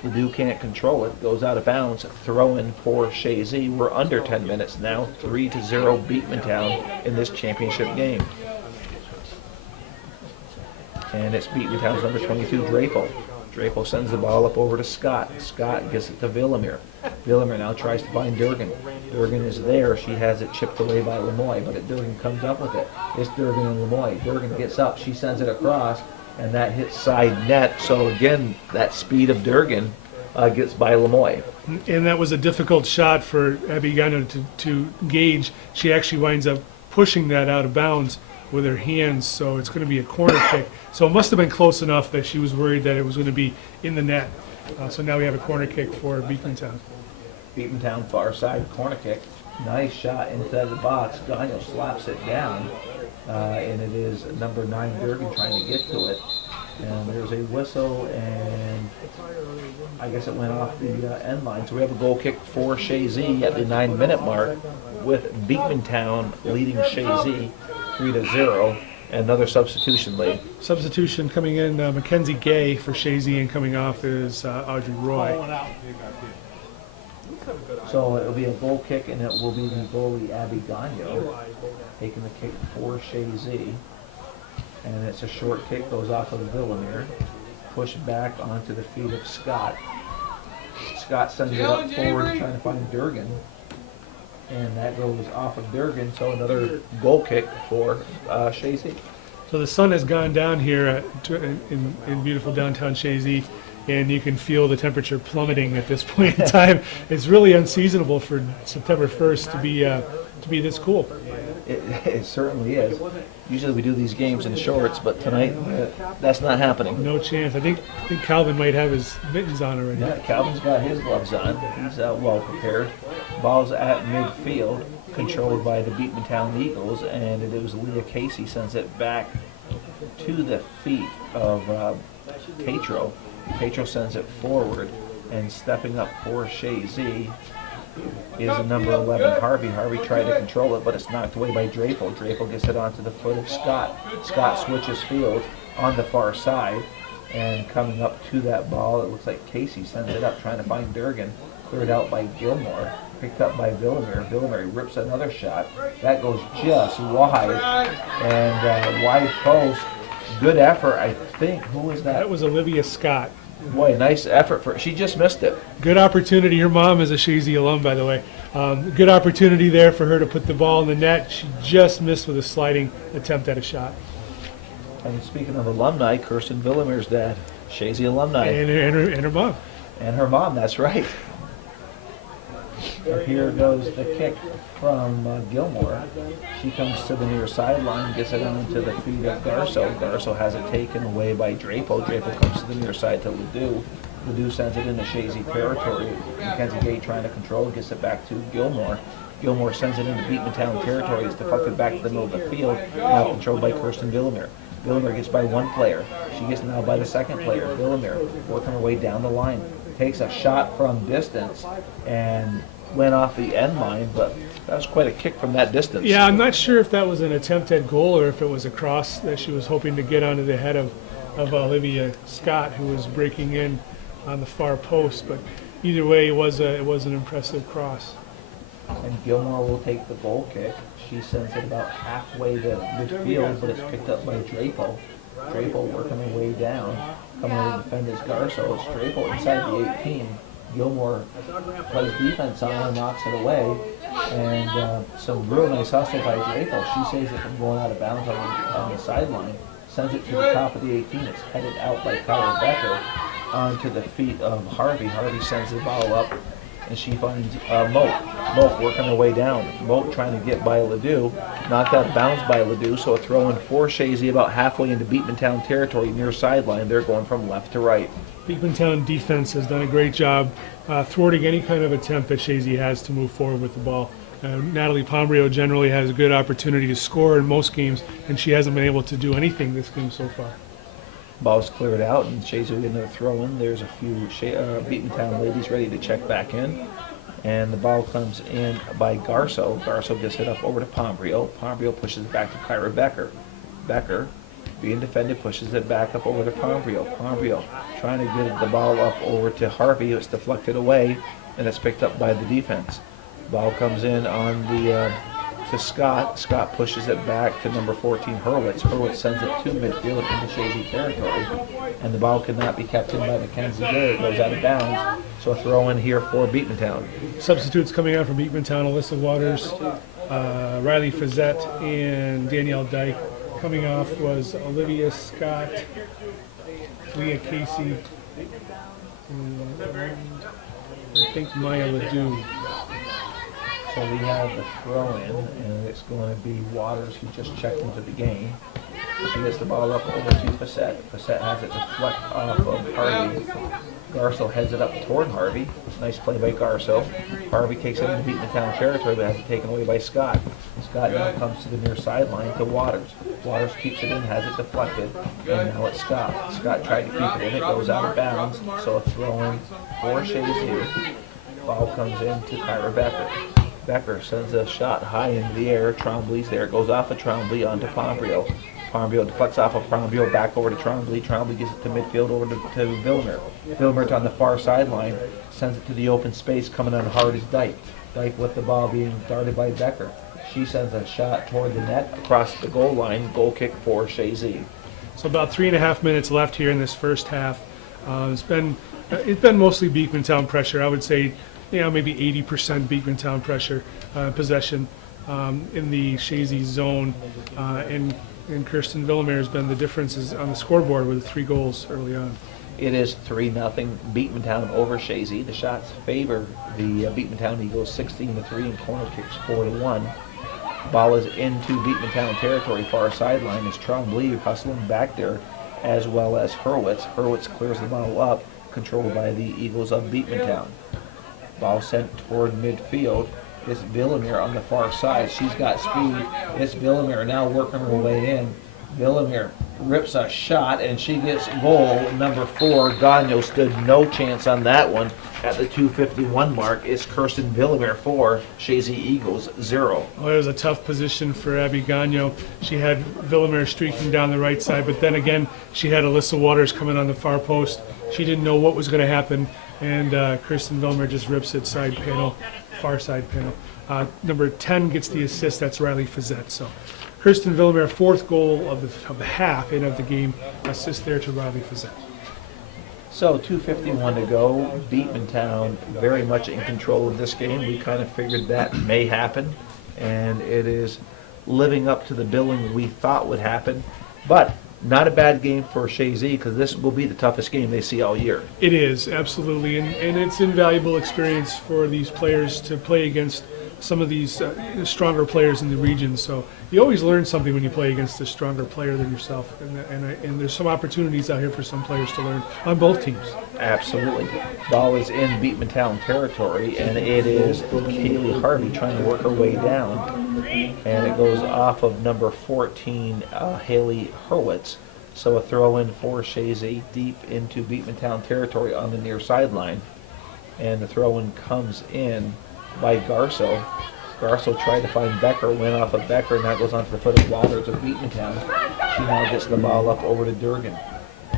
Ledoux can't control it, goes out of bounds, throw in for Chazy. We're under 10 minutes now, 3-0 Beekmantown in this championship game. And it's Beekmantown's number 22, Drapo. Drapo sends the ball up over to Scott. Scott gets it to Villamere. Villamere now tries to find Durgan. Durgan is there. She has it chipped away by Lemoy, but Durgan comes up with it. It's Durgan and Lemoy. Durgan gets up. She sends it across, and that hits side net. So again, that speed of Durgan gets by Lemoy. And that was a difficult shot for Abby Gano to gauge. She actually winds up pushing that out of bounds with her hands, so it's going to be a corner kick. So it must have been close enough that she was worried that it was going to be in the net. So now we have a corner kick for Beekmantown. Beekmantown far side corner kick. Nice shot inside the box. Gano slaps it down, and it is number 9 Durgan trying to get to it. And there's a whistle, and I guess it went off the end line. So we have a goal kick for Chazy at the 9-minute mark, with Beekmantown leading Chazy 3-0. Another substitution lead. Substitution coming in, Mackenzie Gay for Chazy, and coming off is Audrey Roy. So it'll be a goal kick, and it will be the goalie Abby Gagno taking the kick for Chazy. And it's a short kick, goes off of Villamere, pushed back onto the feet of Scott. Scott sends it up forward, trying to find Durgan, and that goes off of Durgan. So another goal kick for Chazy. So the sun has gone down here in beautiful downtown Chazy, and you can feel the temperature plummeting at this point in time. It's really unseasonable for September 1st to be this cool. It certainly is. Usually we do these games in shorts, but tonight that's not happening. No chance. I think Calvin might have his mittens on already. Yeah, Calvin's got his gloves on. He's well prepared. Ball's at midfield, controlled by the Beekmantown Eagles, and it was Leah Casey sends it back to the feet of Tatro. Tatro sends it forward, and stepping up for Chazy is the number 11 Harvey. Harvey tried to control it, but it's knocked away by Drapo. Drapo gets it onto the foot of Scott. Scott switches field on the far side, and coming up to that ball, it looks like Casey sends it up, trying to find Durgan. Cleared out by Gilmore, picked up by Villamere. Villamere rips another shot. That goes just wide, and wide post. Good effort, I think. Who was that? That was Olivia Scott. Boy, nice effort for. She just missed it. Good opportunity. Her mom is a Chazy alum, by the way. Good opportunity there for her to put the ball in the net. She just missed with a sliding attempt at a shot. And speaking of alumni, Kirsten Villamere's dad, Chazy alumni. And her mom. And her mom, that's right. So here goes the kick from Gilmore. She comes to the near sideline, gets it onto the feet of Garso. Garso has it taken away by Drapo. Drapo comes to the near side to Ledoux. Ledoux sends it into Chazy territory. Mackenzie Gay trying to control, gets it back to Gilmore. Gilmore sends it into Beekmantown territory. It's deflected back to the middle of the field, now controlled by Kirsten Villamere. Villamere gets by one player. She gets now by the second player. Villamere working her way down the line. Takes a shot from distance and went off the end line, but that was quite a kick from that distance. Yeah, I'm not sure if that was an attempt at goal or if it was a cross that she was hoping to get onto the head of Olivia Scott, who was breaking in on the far post. But either way, it was an impressive cross. And Gilmore will take the goal kick. She sends it about halfway to midfield, but it's picked up by Drapo. Drapo working her way down. Coming to defend is Garso. It's Drapo inside the 18. Gilmore plays defense on her, knocks it away, and some real nice hustle by Drapo. She saves it from going out of bounds on the sideline, sends it to the top of the 18. It's headed out by Kyra Becker onto the feet of Harvey. Harvey sends the ball up, and she finds Moat. Moat working her way down. Moat trying to get by Ledoux, knocked out of bounds by Ledoux, so a throw in for Chazy about halfway into Beekmantown territory near sideline. They're going from left to right. Beekmantown defense has done a great job thwarting any kind of attempt that Chazy has to move forward with the ball. Natalie Pombrio generally has a good opportunity to score in most games, and she hasn't been able to do anything this game so far. Ball's cleared out, and Chazy will get another throw in. There's a few Beekmantown ladies ready to check back in. And the ball comes in by Garso. Garso gets it up over to Pombrio. Pombrio pushes it back to Kyra Becker. Becker, being defended, pushes it back up over to Pombrio. Pombrio trying to get the ball up over to Harvey. It's deflected away, and it's picked up by the defense. Ball comes in on the to Scott. Scott pushes it back to number 14, Hurwitz. Hurwitz sends it to midfield into Chazy territory, and the ball could not be kept in by Mackenzie Gay. It goes out of bounds, so a throw in here for Beekmantown. Substitutes coming out from Beekmantown: Alyssa Waters, Riley Fazette, and Danielle Dyke. Coming off was Olivia Scott, Leah Casey, and I think Maya Ledoux. So we have the throw in, and it's going to be Waters, who just checked into the game. She gets the ball up over to Facette. Facette has it deflect off of Harvey. Garso heads it up toward Harvey. Nice play by Garso. Harvey takes it into Beekmantown territory, but has it taken away by Scott. Scott now comes to the near sideline to Waters. Waters keeps it in, has it deflected, and now it's Scott. Scott tried to keep it in, it goes out of bounds, so a throw in for Chazy. Ball comes in to Kyra Becker. Becker sends a shot high into the air. Trombley's there. It goes off of Trombley onto Pombrio. Pombrio deflects off of Pombrio back over to Trombley. Trombley gets it to midfield over to Vilmer. Vilmer's on the far sideline. Sends it to the open space coming on hard is Dyke. Dyke with the ball being darted by Becker. She sends a shot toward the net across the goal line. Goal kick for Chazy. So about 3.5 minutes left here in this first half. It's been mostly Beekmantown pressure. I would say, maybe 80% Beekmantown pressure possession in the Chazy zone, and Kirsten Villamere has been the difference on the scoreboard with 3 goals early on. It is 3-0 Beekmantown over Chazy. The shots favor the Beekmantown Eagles 16-3 and corner kicks 4-1. Ball is into Beekmantown territory, far sideline is Trombley hustling back there, as well as Hurwitz. Hurwitz clears the ball up, controlled by the Eagles of Beekmantown. Ball sent toward midfield. It's Villamere on the far side. She's got speed. It's Villamere now working her way in. Villamere rips a shot, and she gets goal number 4. Gagno stood no chance on that one. At the 2:51 mark, it's Kirsten Villamere 4, Chazy Eagles 0. Well, it was a tough position for Abby Gagno. She had Villamere streaking down the right side, but then again, she had Alyssa Waters coming on the far post. She didn't know what was going to happen, and Kirsten Villamere just rips it side panel, far side panel. Number 10 gets the assist. That's Riley Fazette. So Kirsten Villamere, 4th goal of the half and of the game, assist there to Riley Fazette. So 2:51 to go. Beekmantown very much in control of this game. We kind of figured that may happen, and it is living up to the billing we thought would happen. But not a bad game for Chazy, because this will be the toughest game they see all year. It is, absolutely, and it's invaluable experience for these players to play against some of these stronger players in the region. So you always learn something when you play against a stronger player than yourself, and there's some opportunities out here for some players to learn on both teams. Absolutely. Ball is in Beekmantown territory, and it is Kaylee Harvey trying to work her way down, and it goes off of number 14, Haley Hurwitz. So a throw in for Chazy deep into Beekmantown territory on the near sideline, and the throw in comes in by Garso. Garso tried to find Becker, went off of Becker, and that goes onto the foot of Waters of Beekmantown. She now gets the ball up over to Durgan.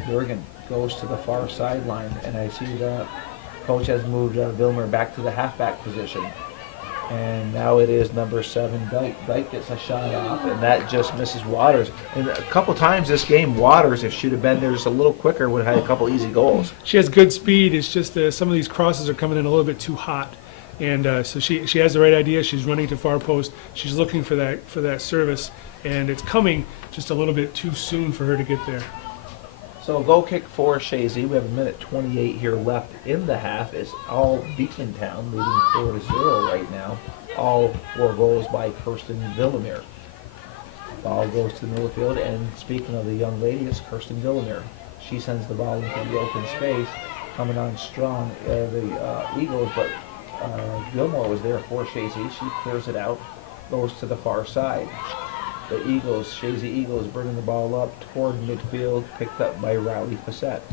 Durgan goes to the far sideline, and I see the coach has moved Vilmer back to the halfback position. And now it is number 7, Dyke. Dyke gets a shot off, and that just misses Waters. And a couple times this game, Waters, if she'd have been there just a little quicker, would have had a couple easy goals. She has good speed. It's just some of these crosses are coming in a little bit too hot. And so she has the right idea. She's running to far post. She's looking for that service, and it's coming just a little bit too soon for her to get there. So a goal kick for Chazy. We have 1:28 here left in the half. It's all Beekmantown, leading 4-0 right now. All 4 goals by Kirsten Villamere. Ball goes to the middle field, and speaking of the young lady, it's Kirsten Villamere. She sends the ball into the open space, coming on strong, the Eagles, but Gilmore was there for Chazy. She clears it out, goes to the far side. The Eagles, Chazy Eagles, bringing the ball up toward midfield, picked up by Riley Fazette.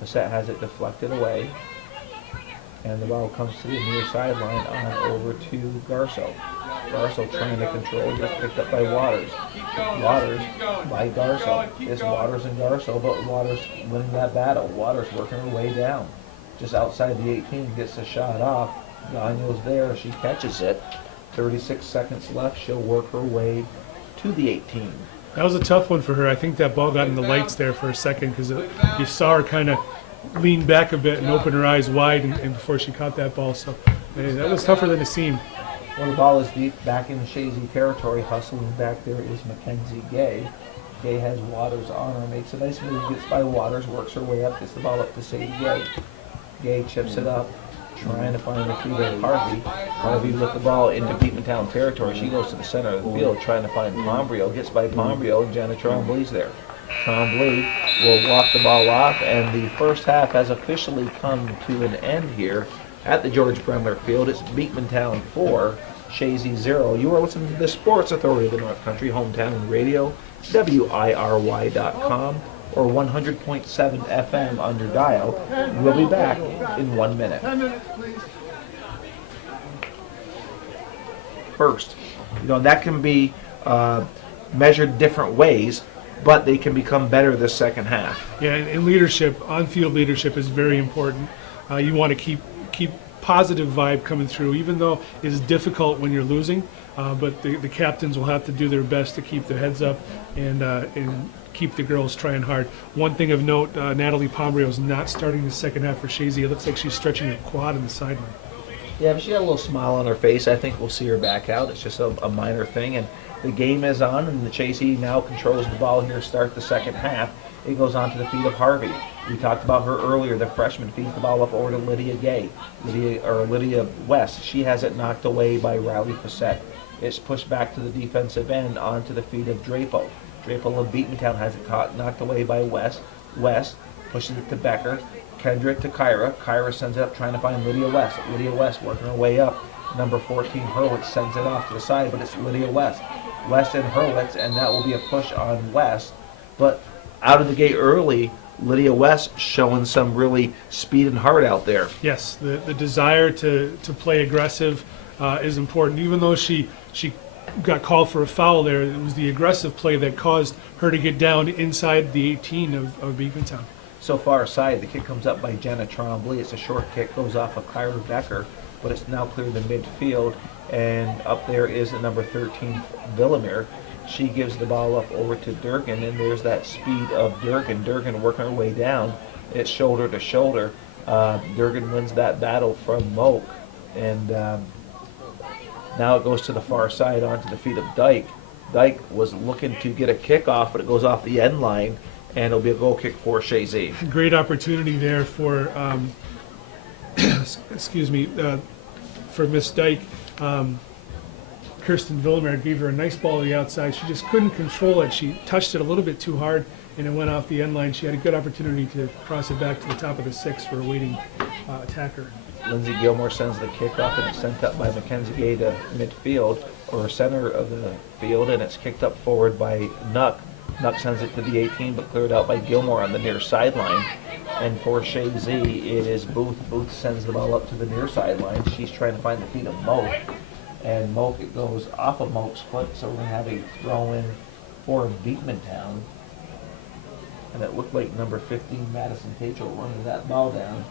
Fazette has it deflected away, and the ball comes to the near sideline on over to Garso. Garso trying to control, gets picked up by Waters. Waters by Garso. It's Waters and Garso, but Waters winning that battle. Waters working her way down. Just outside the 18, gets a shot off. Gagno's there, she catches it. 36 seconds left, she'll work her way to the 18. That was a tough one for her. I think that ball got in the lights there for a second, because you saw her kind of lean back a bit and open her eyes wide and before she caught that ball. So that was tougher than it seemed. Well, the ball is deep back in Chazy territory. Hustling back there is Mackenzie Gay. Gay has Waters on her, makes a nice move, gets by Waters, works her way up, gets the ball up to Sadie Gay. Gay chips it up, trying to find the feet of Harvey. Harvey with the ball into Beekmantown territory. She goes to the center of the field trying to find Pombrio. Gets by Pombrio, and Jenna Trombley's there. Trombley will walk the ball off, and the first half has officially come to an end here at the George Bremler Field. It's Beekmantown 4, Chazy 0. You are listening to the Sports Authority of the North Country, hometown radio, WIRY.com, or 100.7 FM on your dial. We'll be back in 1 minute. 10 minutes, please. First, that can be measured different ways, but they can become better the second half. Yeah, and leadership, on-field leadership is very important. You want to keep positive vibe coming through, even though it's difficult when you're losing. But the captains will have to do their best to keep their heads up and keep the girls trying hard. One thing of note, Natalie Pombrio is not starting the second half for Chazy. It looks like she's stretching her quad in the sideline. Yeah, but she got a little smile on her face. I think we'll see her back out. It's just a minor thing, and the game is on, and the Chazy now controls the ball here to start the second half. It goes on to the feet of Harvey. We talked about her earlier. The freshman feeds the ball up over to Lydia Gay, Lydia West. She has it knocked away by Riley Facette. It's pushed back to the defensive end onto the feet of Drapo. Drapo of Beekmantown has it knocked away by West. West pushes it to Becker. Kendrick to Kyra. Kyra sends it up trying to find Lydia West. Lydia West working her way up. Number 14, Hurwitz, sends it off to the side, but it's Lydia West. West and Hurwitz, and that will be a push on West. But out of the gate early, Lydia West showing some really speed and heart out there. Yes, the desire to play aggressive is important. Even though she got called for a foul there, it was the aggressive play that caused her to get down inside the 18 of Beekmantown. So far side, the kick comes up by Jenna Trombley. It's a short kick, goes off of Kyra Becker, but it's now cleared the midfield, and up there is the number 13, Villamere. She gives the ball up over to Durgan, and there's that speed of Durgan. Durgan working her way down. It's shoulder to shoulder. Durgan wins that battle from Moak, and now it goes to the far side onto the feet of Dyke. Dyke was looking to get a kick off, but it goes off the end line, and it'll be a goal kick for Chazy. Great opportunity there for, excuse me, for Miss Dyke. Kirsten Villamere gave her a nice ball to the outside. She just couldn't control it. She touched it a little bit too hard, and it went off the end line. She had a good opportunity to cross it back to the top of the six for a waiting attacker. Lindsay Gilmore sends the kick off, and it's sent up by Mackenzie Gay to midfield, or center of the field, and it's kicked up forward by Nuck. Nuck sends it to the 18, but cleared out by Gilmore on the near sideline. And for Chazy, it is Booth. Booth sends the ball up to the near sideline. She's trying to find the feet of Moak. And Moak, it goes off of Moak's foot, so we're going to have a throw-in for Beekmantown. And it looked like number 15, Madison Tatro, running that ball down.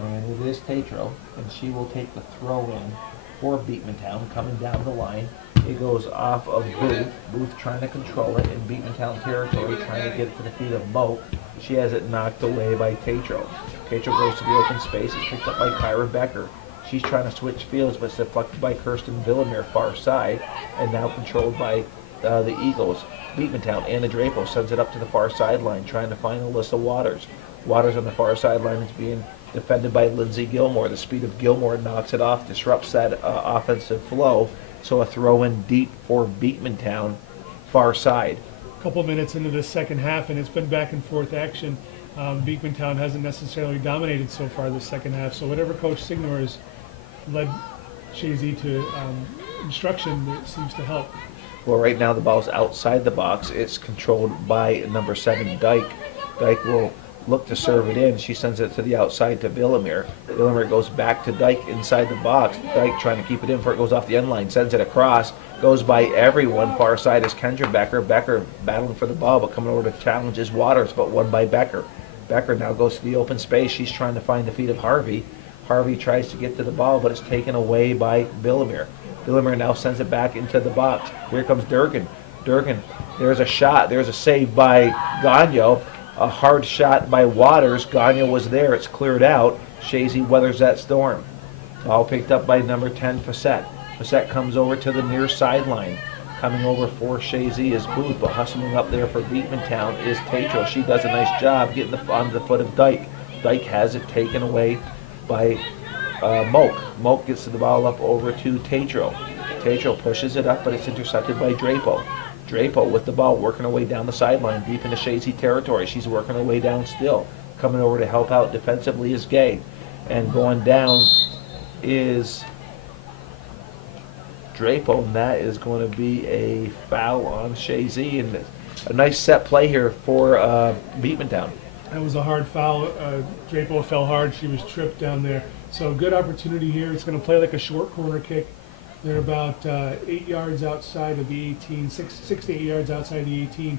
And it is Tatro, and she will take the throw-in for Beekmantown coming down the line. It goes off of Booth. Booth trying to control it in Beekmantown territory, trying to get it to the feet of Moak. She has it knocked away by Tatro. Tatro goes to the open space. It's picked up by Kyra Becker. She's trying to switch fields, but it's deflected by Kirsten Villamere far side, and now controlled by the Eagles. Beekmantown, Anna Drapo sends it up to the far sideline, trying to find Alyssa Waters. Waters on the far sideline is being defended by Lindsay Gilmore. The speed of Gilmore knocks it off, disrupts that offensive flow. So a throw in deep for Beekmantown, far side. A couple minutes into the second half, and it's been back and forth action. Beekmantown hasn't necessarily dominated so far this second half, so whatever Coach Signor has led Chazy to instruction, it seems to help. Well, right now the ball's outside the box. It's controlled by number 7, Dyke. Dyke will look to serve it in. She sends it to the outside to Villamere. Villamere goes back to Dyke inside the box. Dyke trying to keep it in before it goes off the end line. Sends it across. Goes by everyone. Far side is Kendra Becker. Becker battling for the ball, but coming over to challenge is Waters, but won by Becker. Becker now goes to the open space. She's trying to find the feet of Harvey. Harvey tries to get to the ball, but it's taken away by Villamere. Villamere now sends it back into the box. Here comes Durgan. Durgan, there's a shot. There's a save by Gagno. A hard shot by Waters. Gagno was there. It's cleared out. Chazy weathers that storm. Ball picked up by number 10, Facette. Facette comes over to the near sideline. Coming over for Chazy is Booth, but hustling up there for Beekmantown is Tatro. She does a nice job getting onto the foot of Dyke. Dyke has it taken away by Moak. Moak gets the ball up over to Tatro. Tatro pushes it up, but it's intercepted by Drapo. Drapo with the ball, working her way down the sideline, deep into Chazy territory. She's working her way down still. Coming over to help out defensively is Gay. And going down is Drapo, and that is going to be a foul on Chazy. And a nice set play here for Beekmantown. That was a hard foul. Drapo fell hard. She was tripped down there. So good opportunity here. It's going to play like a short corner kick. They're about 8 yards outside of the 18, 6 to 8 yards outside the 18,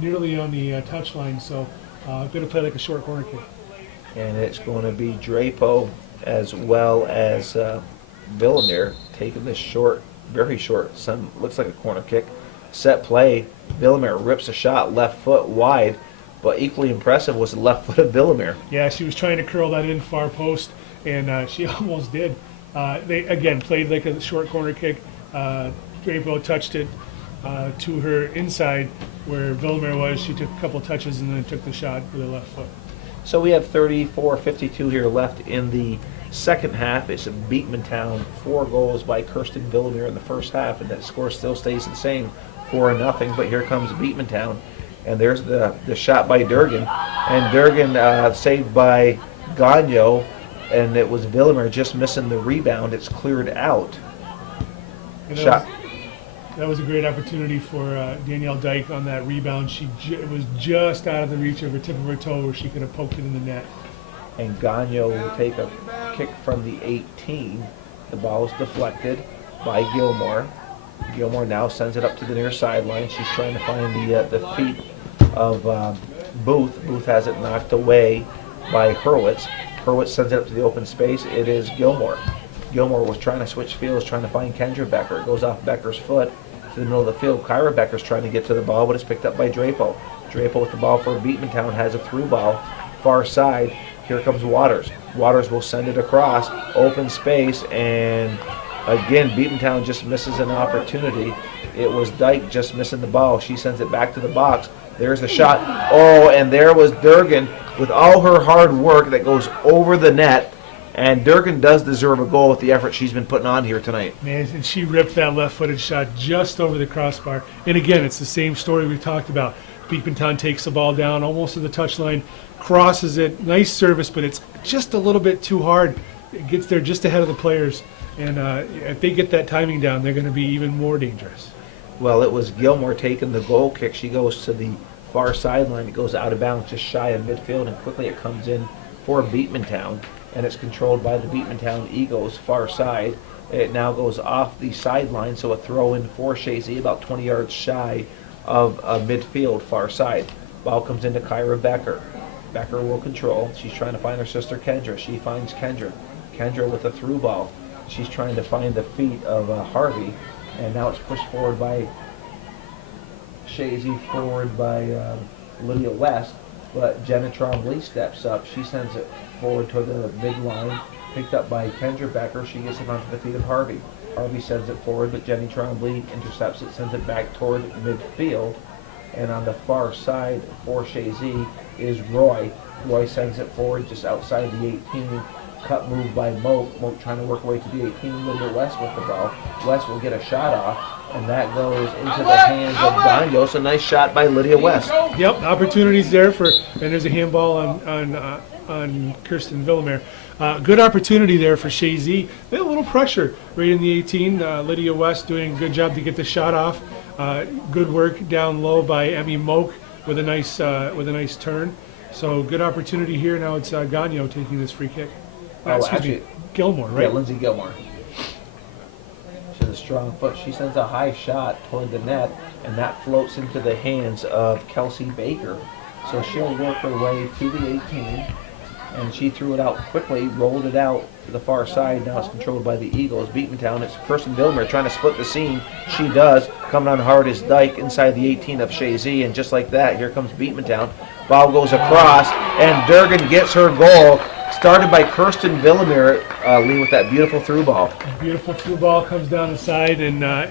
nearly on the touch line. So going to play like a short corner kick. And it's going to be Drapo as well as Villamere taking this short, very short, looks like a corner kick. Set play. Villamere rips a shot left foot wide, but equally impressive was the left foot of Villamere. Yeah, she was trying to curl that in far post, and she almost did. They, again, played like a short corner kick. Drapo touched it to her inside where Villamere was. She took a couple touches and then took the shot with her left foot. So we have 34-52 here left in the second half. It's Beekmantown, 4 goals by Kirsten Villamere in the first half, and that score still stays the same, 4-0. But here comes Beekmantown, and there's the shot by Durgan, and Durgan saved by Gagnon, and it was Villamere just missing the rebound. It's cleared out. And Shot. That was a great opportunity for Danielle Dyke on that rebound. It was just out of the reach of her tip of her toe where she could have poked it in the net. And Gagnon will take a kick from the 18. The ball is deflected by Gilmore. Gilmore now sends it up to the near sideline. She's trying to find the feet of Booth. Booth has it knocked away by Hurwitz. Hurwitz sends it up to the open space. It is Gilmore. Gilmore was trying to switch fields, trying to find Kendra Becker. It goes off Becker's foot to the middle of the field. Kyra Becker's trying to get to the ball, but it's picked up by Drapo. Drapo with the ball for Beekmantown has a through ball. Far side, here comes Waters. Waters will send it across, open space, and again, Beekmantown just misses an opportunity. It was Dyke just missing the ball. She sends it back to the box. There's the shot. Oh, and there was Durgan with all her hard work that goes over the net. And Durgan does deserve a goal with the effort she's been putting on here tonight. Man, and she ripped that left-footed shot just over the crossbar. And again, it's the same story we talked about. Beekmantown takes the ball down almost to the touchline, crosses it. Nice service, but it's just a little bit too hard. It gets there just ahead of the players. And if they get that timing down, they're going to be even more dangerous. Well, it was Gilmore taking the goal kick. She goes to the far sideline. It goes out of bounds just shy of midfield, and quickly it comes in for Beekmantown. And it's controlled by the Beekmantown Eagles far side. It now goes off the sideline, so a throw in for Chazy, about 20 yards shy of midfield far side. Ball comes into Kyra Becker. Becker will control. She's trying to find her sister Kendra. She finds Kendra. Kendra with a through ball. She's trying to find the feet of Harvey, and now it's pushed forward by Chazy, forward by Lydia West. But Jenna Trombley steps up. She sends it forward to the midline, picked up by Kendra Becker. She gets it onto the feet of Harvey. Harvey sends it forward, but Jenny Trombley intercepts it, sends it back toward midfield. And on the far side for Chazy is Roy. Roy sends it forward just outside the 18. Cut move by Moak. Moak trying to work away to the 18. Lydia West with the ball. West will get a shot off, and that goes into the hands of Gagnon. So nice shot by Lydia West. Yep, opportunities there and there's a handball on Kirsten Villamere. Good opportunity there for Chazy. They had a little pressure right in the 18. Lydia West doing a good job to get the shot off. Good work down low by Emmy Moak with a nice turn. So good opportunity here. Now it's Gagnon taking this free kick. Gilmore, right? Yeah, Lindsay Gilmore. She has a strong foot. She sends a high shot toward the net, and that floats into the hands of Kelsey Baker. So she'll work her way to the 18, and she threw it out quickly, rolled it out to the far side. Now it's controlled by the Eagles. Beekmantown, it's Kirsten Villamere trying to split the seam. She does. Coming on hard is Dyke inside the 18 of Chazy, and just like that, here comes Beekmantown. Ball goes across, and Durgan gets her goal. Started by Kirsten Villamere, Lee, with that beautiful through ball. Beautiful through ball comes down the side, and I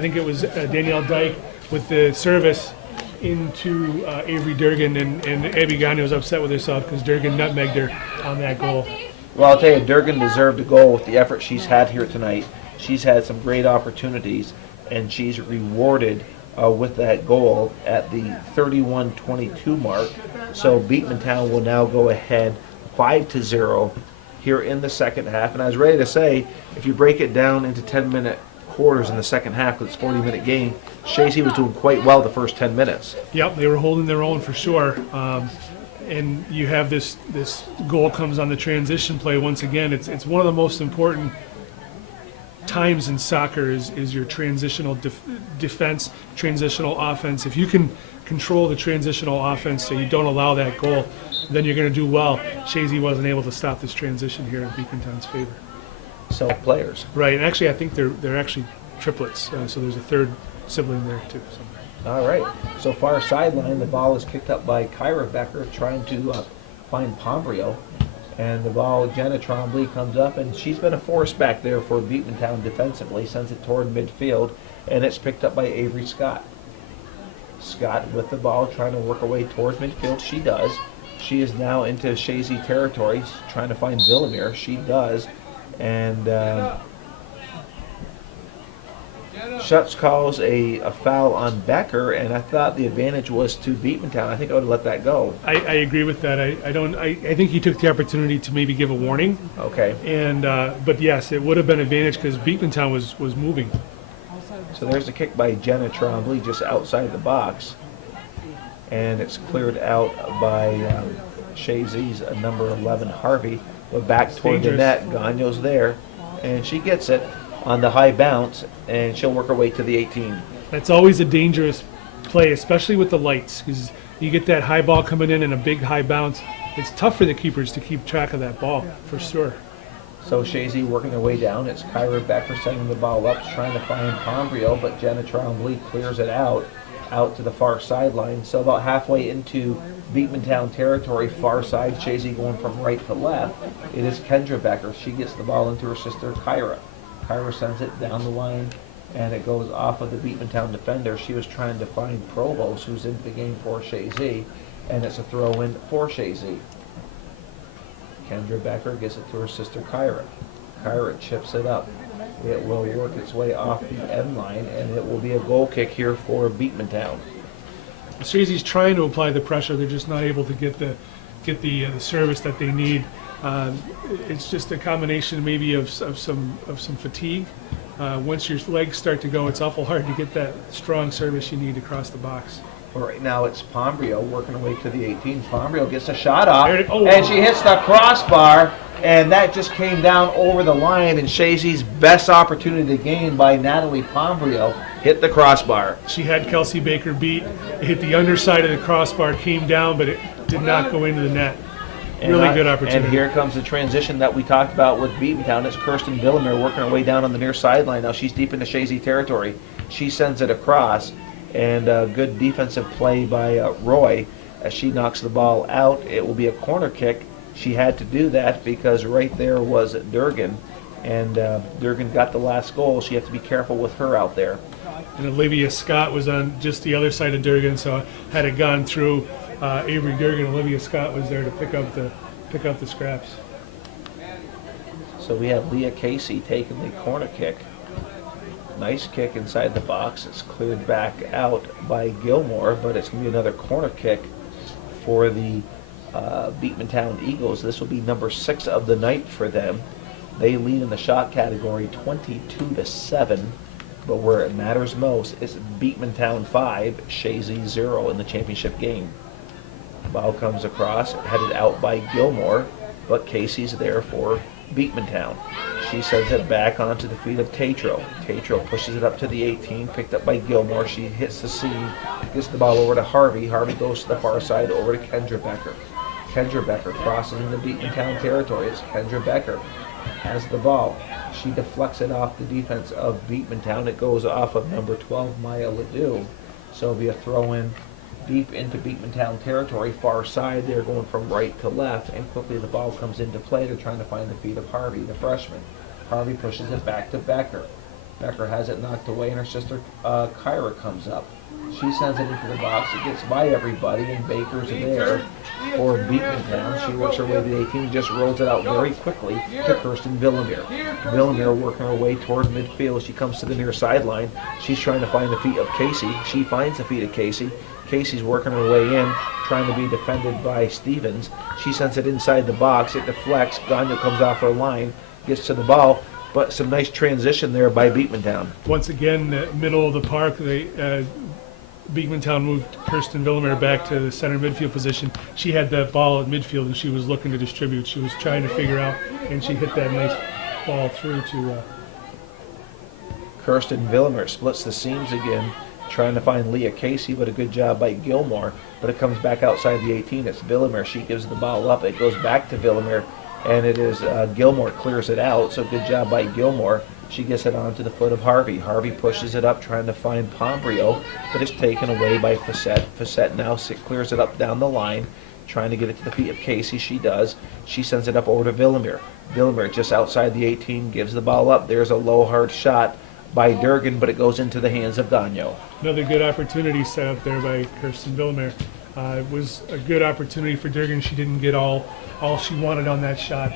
think it was Danielle Dyke with the service into Avery Durgan, and Abby Gagnon was upset with herself because Durgan nutmegged her on that goal. Well, I'll tell you, Durgan deserved a goal with the effort she's had here tonight. She's had some great opportunities, and she's rewarded with that goal at the 31-22 mark. So Beekmantown will now go ahead 5-0 here in the second half. And I was ready to say, if you break it down into 10-minute quarters in the second half, because it's a 40-minute game, Chazy was doing quite well the first 10 minutes. Yep, they were holding their own for sure. And you have this goal comes on the transition play once again. It's one of the most important times in soccer is your transitional defense, transitional offense. If you can control the transitional offense so you don't allow that goal, then you're going to do well. Chazy wasn't able to stop this transition here in Beekmantown's favor. So players. Right, and actually I think they're actually triplets, so there's a third sibling there too. So. All right. So far sideline, the ball is kicked up by Kyra Becker trying to find Pombrio. And the ball, Jenna Trombley comes up, and she's been a force back there for Beekmantown defensively, sends it toward midfield, and it's picked up by Avery Scott. Scott with the ball, trying to work her way towards midfield. She does. She is now into Chazy territory, trying to find Villamere. She does. And Schutz calls a foul on Becker, and I thought the advantage was to Beekmantown. I think I would have let that go. I agree with that. I think he took the opportunity to maybe give a warning. Okay. And but yes, it would have been advantage because Beekmantown was moving. So there's a kick by Jenna Trombley just outside the box. And it's cleared out by Chazy's number 11, Harvey. But back toward the net, Gagno's there. And she gets it on the high bounce, and she'll work her way to the 18. That's always a dangerous play, especially with the lights, because you get that high ball coming in and a big high bounce. It's tough for the keepers to keep track of that ball, for sure. So Chazy working her way down. It's Kyra Becker sending the ball up, trying to find Pombrio, but Jenna Trombley clears it out to the far sideline. So about halfway into Beekmantown territory, far side, Chazy going from right to left. It is Kendra Becker. She gets the ball into her sister Kyra. Kyra sends it down the line, and it goes off of the Beekmantown defender. She was trying to find Provost, who's in the game for Chazy, and it's a throw-in for Chazy. Kendra Becker gets it to her sister Kyra. Kyra chips it up. It will work its way off the end line, and it will be a goal kick here for Beekmantown. Chazy's trying to apply the pressure. They're just not able to get the service that they need. It's just a combination maybe of some fatigue. Once your legs start to go, it's awful hard to get that strong service you need across the box. Well, right now it's Pombrio working her way to the 18. Pombrio gets a shot off, Oh. and she hits the crossbar, and that just came down over the line, and Chazy's best opportunity to gain by Natalie Pombrio hit the crossbar. She had Kelsey Baker beat. It hit the underside of the crossbar, came down, but it did not go into the net. Really good opportunity. And here comes the transition that we talked about with Beekmantown. It's Kirsten Villamere working her way down on the near sideline. Now she's deep into Chazy territory. She sends it across, and good defensive play by Roy as she knocks the ball out. It will be a corner kick. She had to do that because right there was Durgan, and Durgan got the last goal. So you have to be careful with her out there. And Olivia Scott was on just the other side of Durgan, so had it gone through Avery Durgan, Olivia Scott was there to pick up the scraps. So we have Leah Casey taking the corner kick. Nice kick inside the box. It's cleared back out by Gilmore, but it's going to be another corner kick for the Beekmantown Eagles. This will be number 6 of the night for them. They lead in the shot category 22-7, but where it matters most is Beekmantown 5, Chazy 0 in the championship game. Ball comes across, headed out by Gilmore, but Casey's there for Beekmantown. She sends it back onto the feet of Tatro. Tatro pushes it up to the 18, picked up by Gilmore. She hits the seam, gets the ball over to Harvey. Harvey goes to the far side over to Kendra Becker. Kendra Becker crosses into Beekmantown territory. It's Kendra Becker has the ball. She deflects it off the defense of Beekmantown. It goes off of number 12, Maya Ledoux. So it'll be a throw-in deep into Beekmantown territory, far side. They're going from right to left, and quickly the ball comes into play. They're trying to find the feet of Harvey, the freshman. Harvey pushes it back to Becker. Becker has it knocked away, and her sister Kyra comes up. She sends it into the box. It gets by everybody, and Baker's there for Beekmantown. She works her way to the 18, just rolls it out very quickly to Kirsten Villamere. Villamere working her way towards midfield. She comes to the near sideline. She's trying to find the feet of Casey. She finds the feet of Casey. Casey's working her way in, trying to be defended by Stevens. She sends it inside the box. It deflects. Gagno comes off her line, gets to the ball, but some nice transition there by Beekmantown. Once again, the middle of the park, Beekmantown moved Kirsten Villamere back to the center midfield position. She had that ball at midfield, and she was looking to distribute. She was trying to figure out, and she hit that nice ball through to... Kirsten Villamere splits the seams again, trying to find Leah Casey, but a good job by Gilmore. But it comes back outside the 18. It's Villamere. She gives the ball up. It goes back to Villamere, and it is Gilmore clears it out. So good job by Gilmore. She gets it onto the foot of Harvey. Harvey pushes it up, trying to find Pombrio, but it's taken away by Facette. Facette now clears it up down the line, trying to get it to the feet of Casey. She does. She sends it up over to Villamere. Villamere just outside the 18 gives the ball up. There's a low hard shot by Durgan, but it goes into the hands of Gagno. Another good opportunity set up there by Kirsten Villamere. It was a good opportunity for Durgan. She didn't get all she wanted on that shot,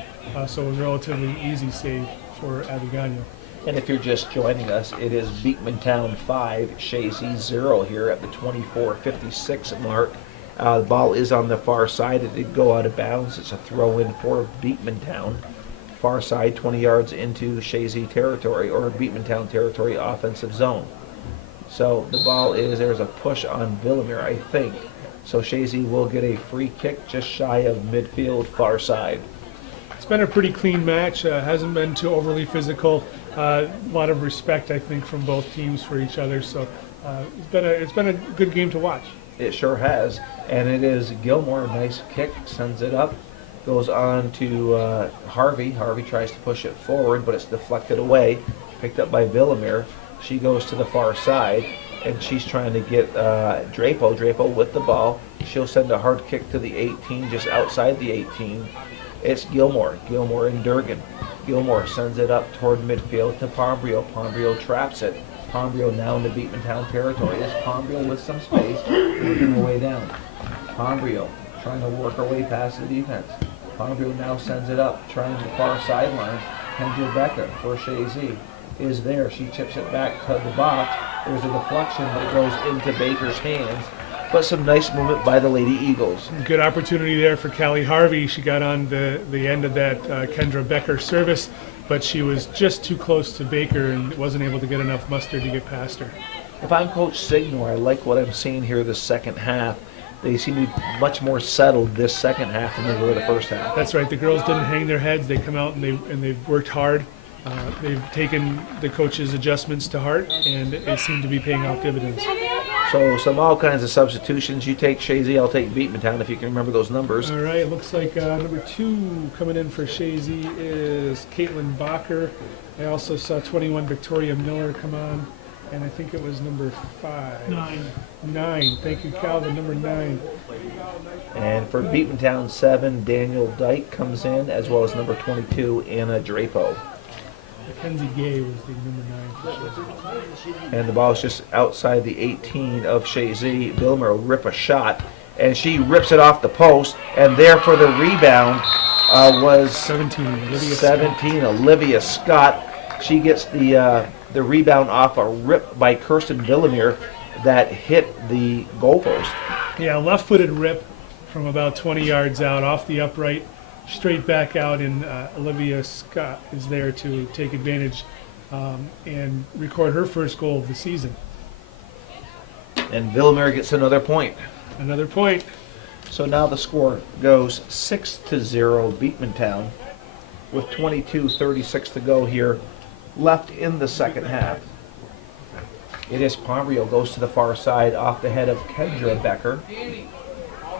so it was a relatively easy save for Abby Gagno. And if you're just joining us, it is Beekmantown 5, Chazy 0 here at the 24:56 mark. The ball is on the far side. It did go out of bounds. It's a throw-in for Beekmantown. Far side, 20 yards into Chazy territory, or Beekmantown territory offensive zone. So the ball is, there's a push on Villamere, I think. So Chazy will get a free kick just shy of midfield, far side. It's been a pretty clean match. Hasn't been too overly physical. A lot of respect, I think, from both teams for each other. So it's been a good game to watch. It sure has. And it is Gilmore, nice kick, sends it up. Goes on to Harvey. Harvey tries to push it forward, but it's deflected away. Picked up by Villamere. She goes to the far side, and she's trying to get Drapo. Drapo with the ball. She'll send a hard kick to the 18, just outside the 18. It's Gilmore. Gilmore and Durgan. Gilmore sends it up toward midfield to Pombrio. Pombrio traps it. Pombrio now in the Beekmantown territory. It's Pombrio with some space, working her way down. Pombrio trying to work her way past the defense. Pombrio now sends it up, trying the far sideline. Kendra Becker for Chazy is there. She chips it back to the box. There's a deflection, but it goes into Baker's hands. But some nice movement by the Lady Eagles. Good opportunity there for Callie Harvey. She got on the end of that Kendra Becker service, but she was just too close to Baker and wasn't able to get enough mustard to get past her. If I'm Coach Signor, I like what I'm seeing here the second half. They seem to be much more settled this second half than they were the first half. That's right. The girls didn't hang their heads. They come out and they've worked hard. They've taken the coach's adjustments to heart, and it seemed to be paying off dividends. So all kinds of substitutions. You take Chazy, I'll take Beekmantown if you can remember those numbers. All right, it looks like number 2 coming in for Chazy is Caitlin Bacher. I also saw 21 Victoria Miller come on, and I think it was number 5. 9. Thank you, Calvin. Number 9. And for Beekmantown 7, Daniel Dyke comes in, as well as number 22, Anna Drapo. Mackenzie Gay was the number 9 for Chazy. And the ball is just outside the 18 of Chazy. Villamere will rip a shot, and she rips it off the post, and there for the rebound was 17. Olivia Scott. She gets the rebound off a rip by Kirsten Villamere that hit the goalpost. Yeah, left-footed rip from about 20 yards out off the upright, straight back out, and Olivia Scott is there to take advantage and record her first goal of the season. And Villamere gets another point. Another point. So now the score goes 6-0 Beekmantown with 22:36 to go here left in the second half. It is Pombrio goes to the far side off the head of Kendra Becker.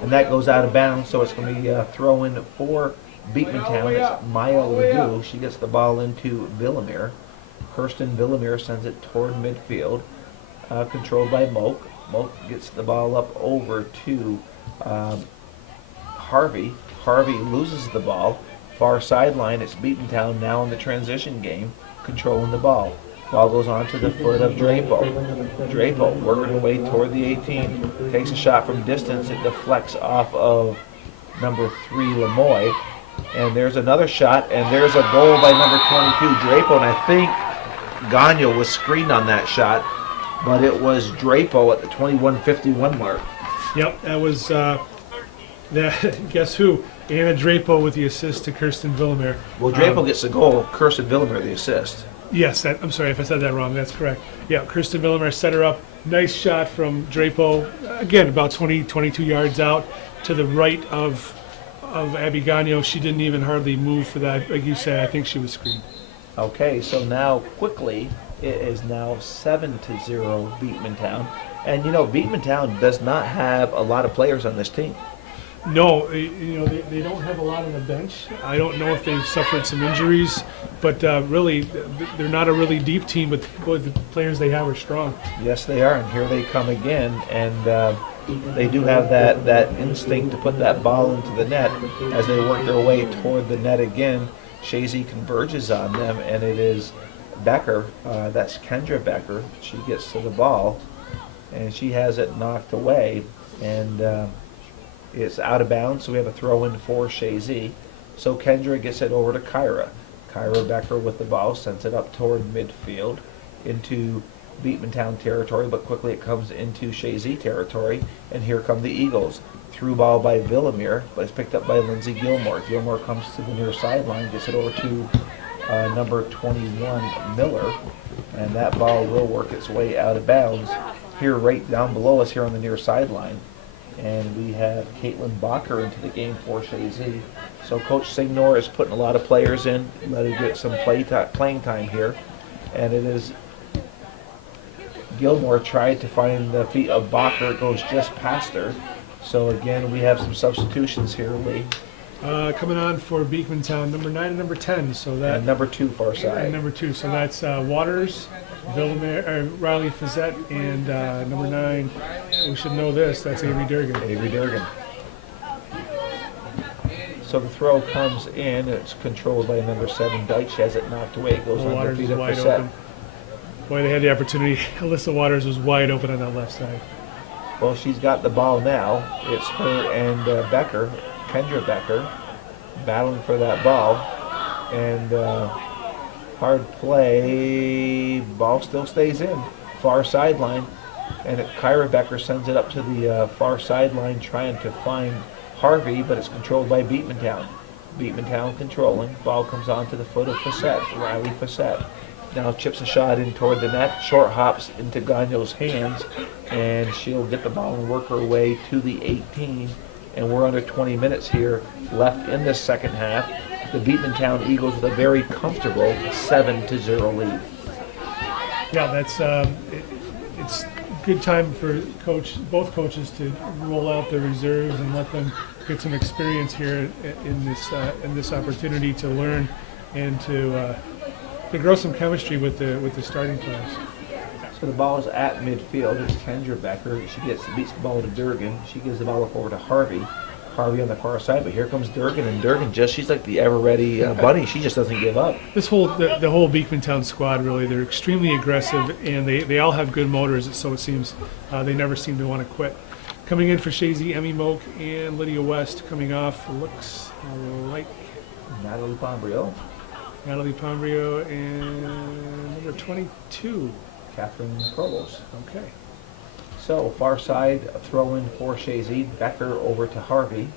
And that goes out of bounds, so it's going to be a throw-in for Beekmantown. It's Maya Ledoux. She gets the ball into Villamere. Kirsten Villamere sends it toward midfield, controlled by Moak. Moak gets the ball up over to Harvey. Harvey loses the ball. Far sideline, it's Beekmantown now in the transition game, controlling the ball. Ball goes on to the foot of Drapo. Drapo working her way toward the 18. Takes a shot from distance. It deflects off of number 3, Lemoy. And there's another shot, and there's a goal by number 22, Drapo. And I think Gagno was screened on that shot, but it was Drapo at the 21:51 mark. Yep, that was, guess who? Anna Drapo with the assist to Kirsten Villamere. Well, Drapo gets the goal, Kirsten Villamere the assist. Yes, I'm sorry if I said that wrong. That's correct. Yeah, Kirsten Villamere set her up. Nice shot from Drapo. Again, about 22 yards out to the right of Abby Gagno. She didn't even hardly move for that. Like you said, I think she was screened. Okay, so now quickly, it is now 7-0 Beekmantown. And you know, Beekmantown does not have a lot of players on this team. No, they don't have a lot on the bench. I don't know if they've suffered some injuries, but really, they're not a really deep team, but the players they have are strong. Yes, they are, and here they come again. And they do have that instinct to put that ball into the net. As they work their way toward the net again, Chazy converges on them, and it is Becker, that's Kendra Becker. She gets to the ball, and she has it knocked away, and it's out of bounds, so we have a throw in for Chazy. So Kendra gets it over to Kyra. Kyra Becker with the ball sends it up toward midfield into Beekmantown territory, but quickly it comes into Chazy territory, and here come the Eagles. Through ball by Villamere, but it's picked up by Lindsay Gilmore. Gilmore comes to the near sideline, gets it over to number 21, Miller, and that ball will work its way out of bounds here right down below us here on the near sideline. And we have Caitlin Bacher into the game for Chazy. So Coach Signor is putting a lot of players in, let her get some playing time here. And it is Gilmore tried to find the feet of Bacher. It goes just past her. So again, we have some substitutions here, Lee. Coming on for Beekmantown, number 9 and number 10. So that And number 2 far and side. number 2. So that's Waters, Riley Fazette, and number 9. We should know this. That's Avery Durgan. Avery Durgan. So the throw comes in. It's controlled by number 7, Dyke. She has it knocked away. It goes on the Waters feet is of wide Fazette. open. Boy, they had the opportunity. Alyssa Waters was wide open on that left side. Well, she's got the ball now. It's her and Becker, Kendra Becker, battling for that ball. And hard play. Ball still stays in. Far sideline. And Kyra Becker sends it up to the far sideline trying to find Harvey, but it's controlled by Beekmantown. Beekmantown controlling. Ball comes onto the foot of Fazette, Riley Fazette. Now chips a shot in toward the net, short hops into Gagno's hands, and she'll get the ball and work her way to the 18. And we're under 20 minutes here left in this second half. The Beekmantown Eagles with a very comfortable 7-0 lead. Yeah, that's it's good time for both coaches to roll out the reserves and let them get some experience here in this opportunity to learn and to grow some chemistry with the starting players. So the ball is at midfield. It's Kendra Becker. She beats the ball to Durgan. She gives the ball up over to Harvey. Harvey on the far side, but here comes Durgan, and Durgan she's like the ever-ready bunny. She just doesn't give up. The whole Beekmantown squad, really, they're extremely aggressive, and they all have good motors, so it seems. They never seem to want to quit. Coming in for Chazy, Emmy Moak, and Lydia West. Coming off, looks like Natalie Pombrio, Natalie Pombrio, and number 22. Catherine Provost. Okay. So far side throw in for Chazy. Becker over to Harvey.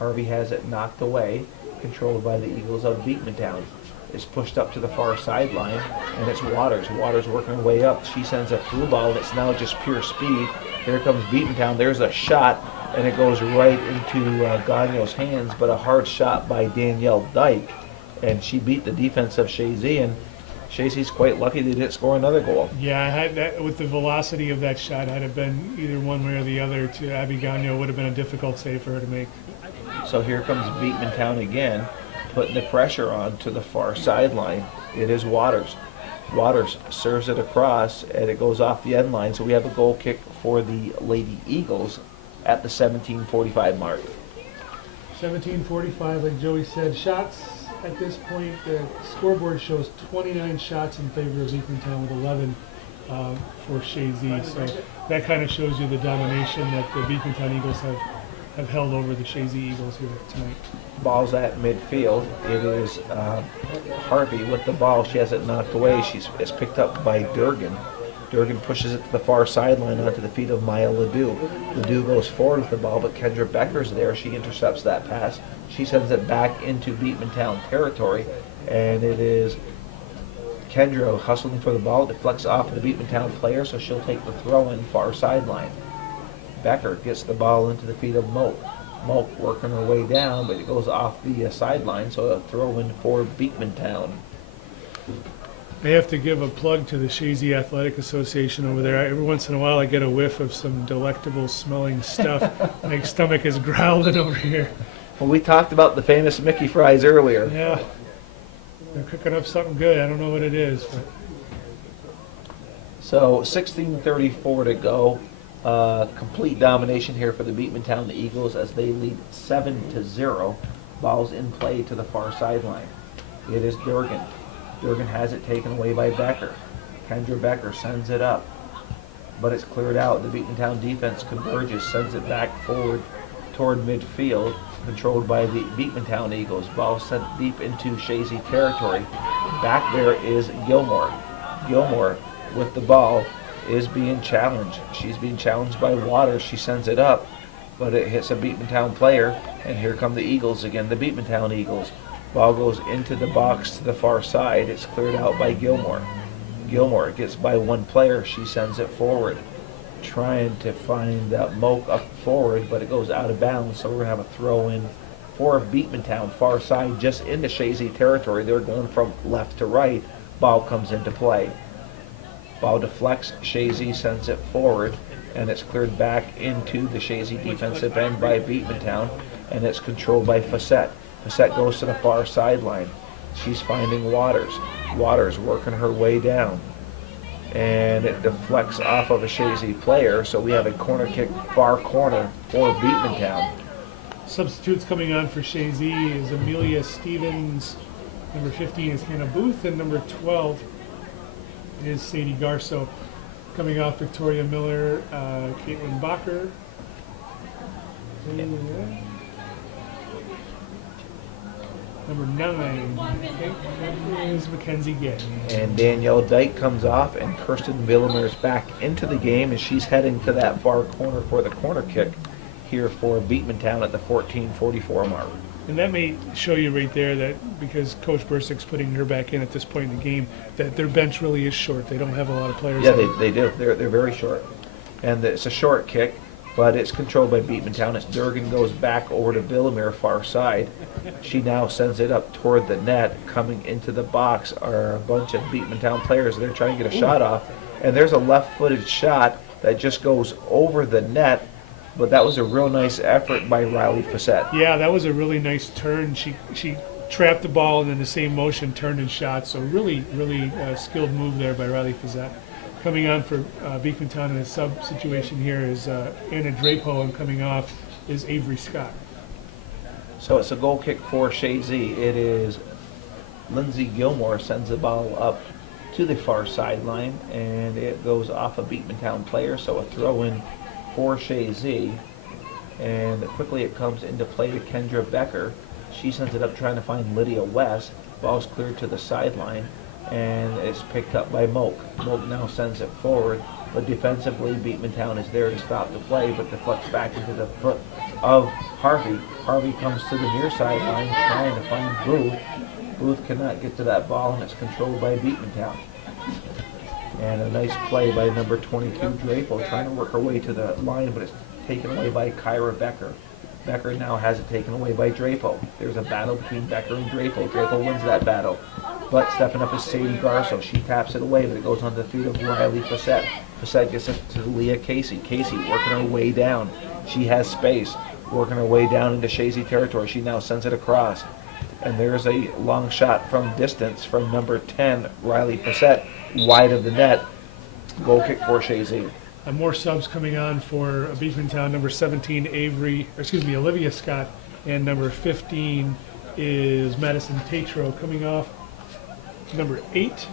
Harvey has it knocked away, controlled by the Eagles of Beekmantown. It's pushed up to the far sideline, and it's Waters. Waters working her way up. She sends a through ball, and it's now just pure speed. Here comes Beekmantown. There's a shot, and it goes right into Gagno's hands, but a hard shot by Danielle Dyke, and she beat the defense of Chazy, and Chazy's quite lucky they didn't score another goal. Yeah, I had that with the velocity of that shot. Had it been either one way or the other to Abby Gagno, would have been a difficult save for her to make. So here comes Beekmantown again, putting the pressure on to the far sideline. It is Waters. Waters serves it across, and it goes off the end line. So we have a goal kick for the Lady Eagles at the 17:45 mark. 17:45, like Joey said. Shots at this point, the scoreboard shows 29 shots in favor of Beekmantown with 11 for Chazy. So that kind of shows you the domination that the Beekmantown Eagles have held over the Chazy Eagles here tonight. Ball's at midfield. It is Harvey with the ball. She has it knocked away. It's picked up by Durgan. Durgan pushes it to the far sideline onto the feet of Maya Ledoux. Ledoux goes forward with the ball, but Kendra Becker's there. She intercepts that pass. She sends it back into Beekmantown territory, and it is Kendra hustling for the ball. It deflects off the Beekmantown player, so she'll take the throw in far sideline. Becker gets the ball into the feet of Moak. Moak working her way down, but it goes off the sideline, so a throw in for Beekmantown. I have to give a plug to the Chazy Athletic Association over there. Every once in a while I get a whiff of some delectable smelling stuff. My stomach is growling over here. Well, we talked about the famous Mickey fries earlier. Yeah, they're cooking up something good. I don't know what it is, but So 16:34 to go. Complete domination here for the Beekmantown Eagles as they lead 7-0. Ball's in play to the far sideline. It is Durgan. Durgan has it taken away by Becker. Kendra Becker sends it up, but it's cleared out. The Beekmantown defense converges, sends it back forward toward midfield, controlled by the Beekmantown Eagles. Ball sent deep into Chazy territory. Back there is Gilmore. Gilmore with the ball is being challenged. She's being challenged by Waters. She sends it up, but it hits a Beekmantown player, and here come the Eagles again, the Beekmantown Eagles. Ball goes into the box to the far side. It's cleared out by Gilmore. Gilmore gets by one player. She sends it forward, trying to find Moak up forward, but it goes out of bounds, so we're going to have a throw in for Beekmantown, far side, just into Chazy territory. They're going from left to right. Ball comes into play. Ball deflects, Chazy sends it forward, and it's cleared back into the Chazy defensive end by Beekmantown, and it's controlled by Facette. Facette goes to the far sideline. She's finding Waters. Waters working her way down, and it deflects off of a Chazy player, so we have a corner kick far corner for Beekmantown. Substitutes coming on for Chazy is Amelia Stevens, number 15 is Hannah Booth, and number 12 is Sadie Garso. Coming off Victoria Miller, Caitlin Bacher. Number 9 is Mackenzie Gay. And Danielle Dyke comes off, and Kirsten Villemer's back into the game, and she's heading to that far corner for the corner kick here for Beekmantown at the 14:44 mark. And that may show you right there that because Coach Bursick's putting her back in at this point in the game, that their bench really is short. They don't have a lot of players. Yeah, they do. They're very short. And it's a short kick, but it's controlled by Beekmantown. As Durgan goes back over to Villamere, far side. She now sends it up toward the net. Coming into the box are a bunch of Beekmantown players. They're trying to get a shot off. And there's a left-footed shot that just goes over the net. But that was a real nice effort by Riley Facette. Yeah, that was a really nice turn. She trapped the ball and in the same motion turned and shot. So really skilled move there by Riley Facette. Coming on for Beekmantown in a sub situation here is Anna Drapo, and coming off is Avery Scott. So it's a goal kick for Chazy. It is Lindsay Gilmore sends the ball up to the far sideline, and it goes off a Beekmantown player, so a throw in for Chazy. And quickly it comes into play to Kendra Becker. She sends it up trying to find Lydia West. Ball's cleared to the sideline, and it's picked up by Moak. Moak now sends it forward, but defensively Beekmantown is there to stop the play, but deflects back into the foot of Harvey. Harvey comes to the near sideline trying to find Booth. Booth cannot get to that ball, and it's controlled by Beekmantown. And a nice play by number 22, Drapo, trying to work her way to the line, but it's taken away by Kyra Becker. Becker now has it taken away by Drapo. There's a battle between Becker and Drapo. Drapo wins that battle. But stepping up is Sadie Garso. She taps it away, but it goes on the feet of Riley Facette. Facette gets it to Leah Casey. Casey working her way down. She has space, working her way down into Chazy territory. She now sends it across. And there's a long shot from distance from number 10, Riley Facette, wide of the net. Goal kick for Chazy. More subs coming on for Beekmantown. Number 17, Olivia Scott, and number 15 is Madison Tatro. Coming off, number 8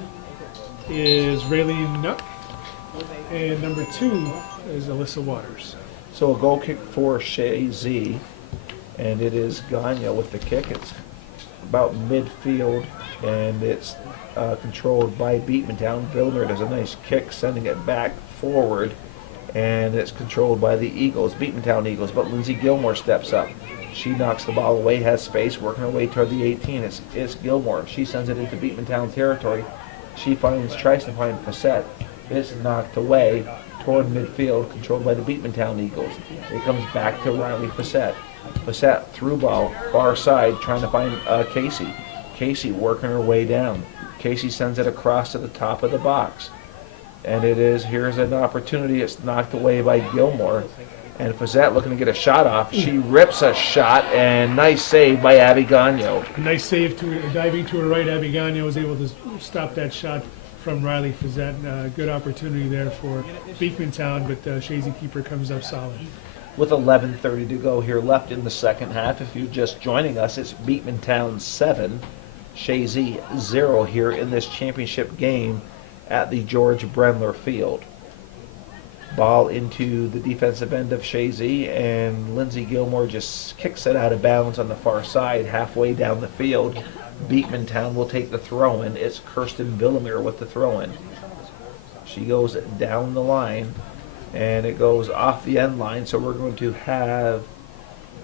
is Raylene Nuck, and number 2 is Alyssa Waters. So a goal kick for Chazy, and it is Ganya with the kick. It's about midfield, and it's controlled by Beekmantown. Vilmer does a nice kick, sending it back forward, and it's controlled by the Eagles, Beekmantown Eagles, but Lindsay Gilmore steps up. She knocks the ball away, has space, working her way toward the 18. It's Gilmore. She sends it into Beekmantown territory. She tries to find Facette. It's knocked away toward midfield, controlled by the Beekmantown Eagles. It comes back to Riley Facette. Facette through ball, far side, trying to find Casey. Casey working her way down. Casey sends it across to the top of the box. And here's an opportunity. It's knocked away by Gilmore. And Facette looking to get a shot off. She rips a shot, and nice save by Abby Gagno. Nice save, diving to her right. Abby Gagno was able to stop that shot from Riley Fazette. Good opportunity there for Beekmantown, but Chazy keeper comes up solid. With 11:30 to go here left in the second half, if you're just joining us, it's Beekmantown 7, Chazy 0 here in this championship game at the George Brendler Field. Ball into the defensive end of Chazy, and Lindsey Gilmore just kicks it out of bounds on the far side, halfway down the field. Beekmantown will take the throw-in. It's Kirsten Villamere with the throw-in. She goes down the line, and it goes off the end line, so we're going to have,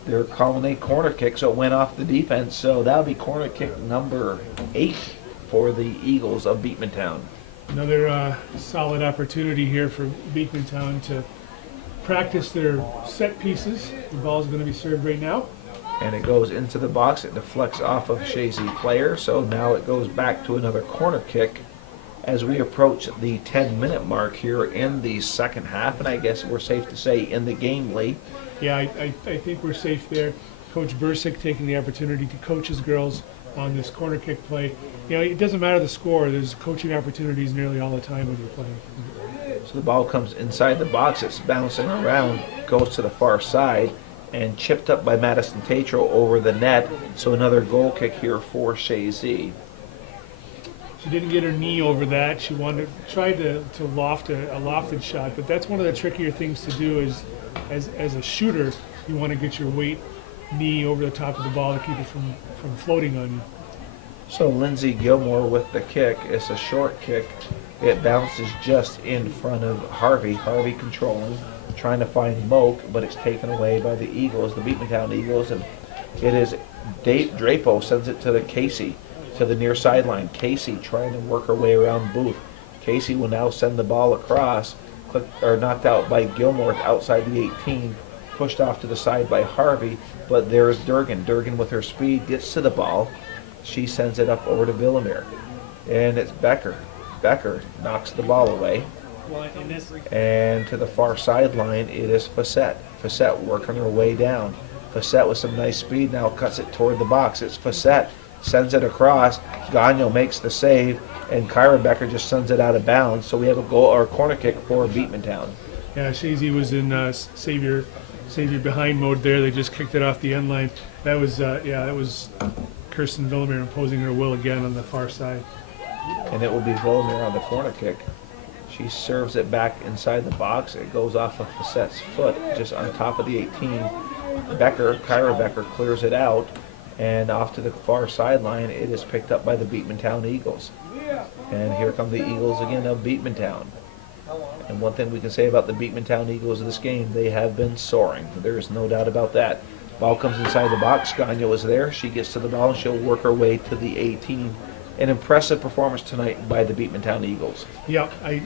they're calling a corner kick, so it went off the defense, so that'll be corner kick number 8 for the Eagles of Beekmantown. Another solid opportunity here for Beekmantown to practice their set pieces. The ball is going to be served right now. And it goes into the box. It deflects off of Chazy player, so now it goes back to another corner kick as we approach the 10-minute mark here in the second half, and I guess we're safe to say in the game, Lee. Yeah, I think we're safe there. Coach Bursick taking the opportunity to coach his girls on this corner kick play. You know, it doesn't matter the score. There's coaching opportunities nearly all the time when you're playing. So the ball comes inside the box. It's bouncing around, goes to the far side, and chipped up by Madison Tatro over the net. So another goal kick here for Chazy. She didn't get her knee over that. She tried to loft a lofted shot, but that's one of the trickier things to do is, as a shooter, you want to get your weight knee over the top of the ball to keep it from floating on you. So Lindsey Gilmore with the kick. It's a short kick. It bounces just in front of Harvey. Harvey controlling, trying to find Moak, but it's taken away by the Eagles, the Beekmantown Eagles, and it is Drapo sends it to the Casey, to the near sideline. Casey trying to work her way around Booth. Casey will now send the ball across, knocked out by Gilmore outside the 18, pushed off to the side by Harvey, but there's Durgan. Durgan with her speed gets to the ball. She sends it up over to Villamere, and it's Becker. Becker knocks the ball away. And to the far sideline, it is Facette. Facette working her way down. Facette with some nice speed now cuts it toward the box. It's Facette. Sends it across. Gagnon makes the save, and Kyra Becker just sends it out of bounds. So we have a goal or a corner kick for Beekmantown. Yeah, Chazy was in savior behind mode there. They just kicked it off the end line. That was Kirsten Villamere imposing her will again on the far side. And it will be Villamere on the corner kick. She serves it back inside the box. It goes off of Facette's foot just on top of the 18. Kyra Becker clears it out, and off to the far sideline, it is picked up by the Beekmantown Eagles. And here come the Eagles again of Beekmantown. And one thing we can say about the Beekmantown Eagles of this game, they have been soaring. There is no doubt about that. Ball comes inside the box. Gagnon is there. She gets to the ball, and she'll work her way to the 18. An impressive performance tonight by the Beekmantown Eagles. Yeah, I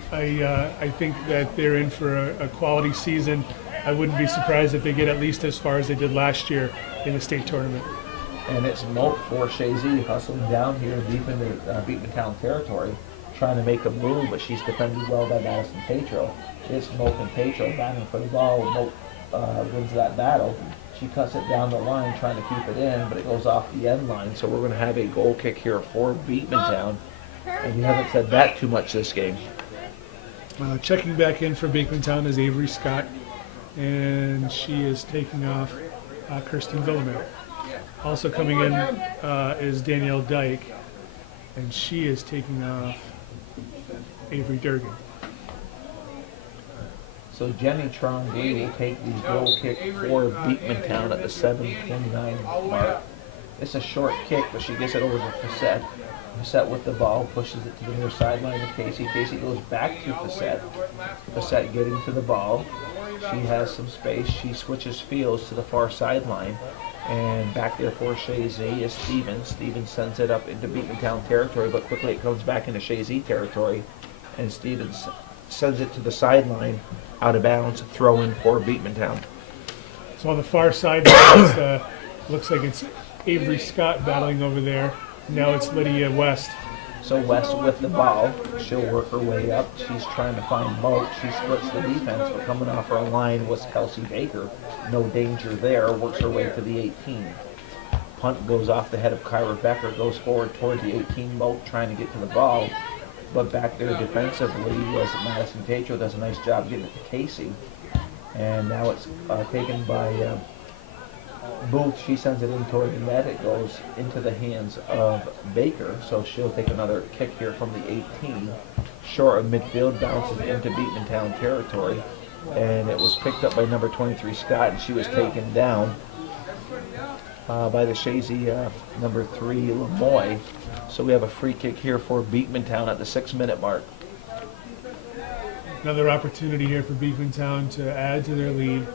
think that they're in for a quality season. I wouldn't be surprised if they get at least as far as they did last year in the state tournament. And it's Moak for Chazy hustling down here deep into Beekmantown territory, trying to make a move, but she's defended well by Madison Tatro. It's Moak and Tatro battling for the ball. Moak wins that battle. She cuts it down the line, trying to keep it in, but it goes off the end line. So we're going to have a goal kick here for Beekmantown. And we haven't said that too much this game. Checking back in for Beekmantown is Avery Scott, and she is taking off Kirsten Villamere. Also coming in is Danielle Dyke, and she is taking off Avery Durgan. So Jenny Trombley will take the goal kick for Beekmantown at the 7:29 mark. It's a short kick, but she gets it over to Facette. Facette with the ball, pushes it to the near sideline of Casey. Casey goes back to Facette. Facette getting to the ball. She has some space. She switches fields to the far sideline. And back there for Chazy is Stevens. Stevens sends it up into Beekmantown territory, but quickly it comes back into Chazy territory. And Stevens sends it to the sideline, out of bounds, throw in for Beekmantown. So on the far side, looks like it's Avery Scott battling over there. Now it's Lydia West. So West with the ball, she'll work her way up. She's trying to find Moak. She splits the defense, but coming off her line was Kelsey Baker. No danger there, works her way to the 18. Punt goes off the head of Kyra Becker, goes forward toward the 18. Moak trying to get to the ball. But back there defensively was Madison Tatro does a nice job getting it to Casey. And now it's taken by Booth. She sends it in toward the net. It goes into the hands of Baker. So she'll take another kick here from the 18. Short of midfield, bounces into Beekmantown territory. And it was picked up by number 23, Scott, and she was taken down by the Chazy number 3, Lemoy. So we have a free kick here for Beekmantown at the 6-minute mark. Another opportunity here for Beekmantown to add to their lead.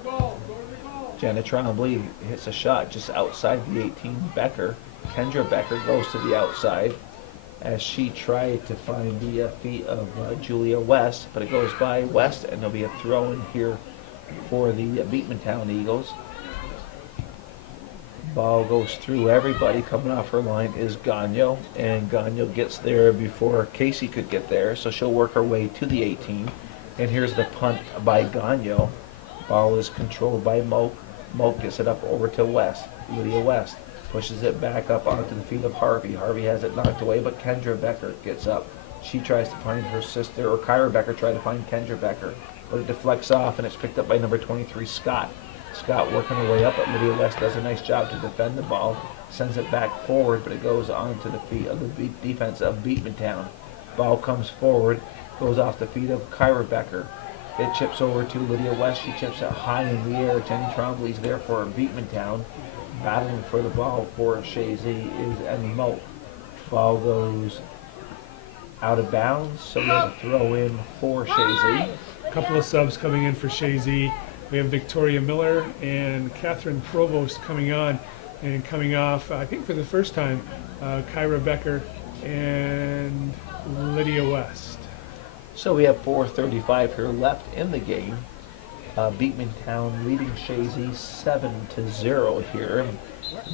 Jenna Trombley hits a shot just outside the 18. Becker. Kendra Becker goes to the outside as she tried to find the feet of Julia West, but it goes by West, and there'll be a throw in here for the Beekmantown Eagles. Ball goes through everybody. Coming off her line is Gagno, and Gagno gets there before Casey could get there, so she'll work her way to the 18. And here's the punt by Gagno. Ball is controlled by Moak. Moak gets it up over to West. Lydia West pushes it back up onto the feet of Harvey. Harvey has it knocked away, but Kendra Becker gets up. She tries to find her sister, or Kyra Becker tried to find Kendra Becker, but it deflects off, and it's picked up by number 23, Scott. Scott working her way up, but Lydia West does a nice job to defend the ball, sends it back forward, but it goes onto the feet of the defense of Beekmantown. Ball comes forward, goes off the feet of Kyra Becker. It chips over to Lydia West. She chips it high in the air. Jenny Trombley's there for Beekmantown. Battling for the ball for Chazy is Emmy Moak. Ball goes out of bounds, so we have a throw in for Chazy. A couple of subs coming in for Chazy. We have Victoria Miller and Catherine Provost coming on, and coming off, I think for the first time, Kyra Becker and Lydia West. So we have 4:35 here left in the game. Beekmantown leading Chazy 7-0 here.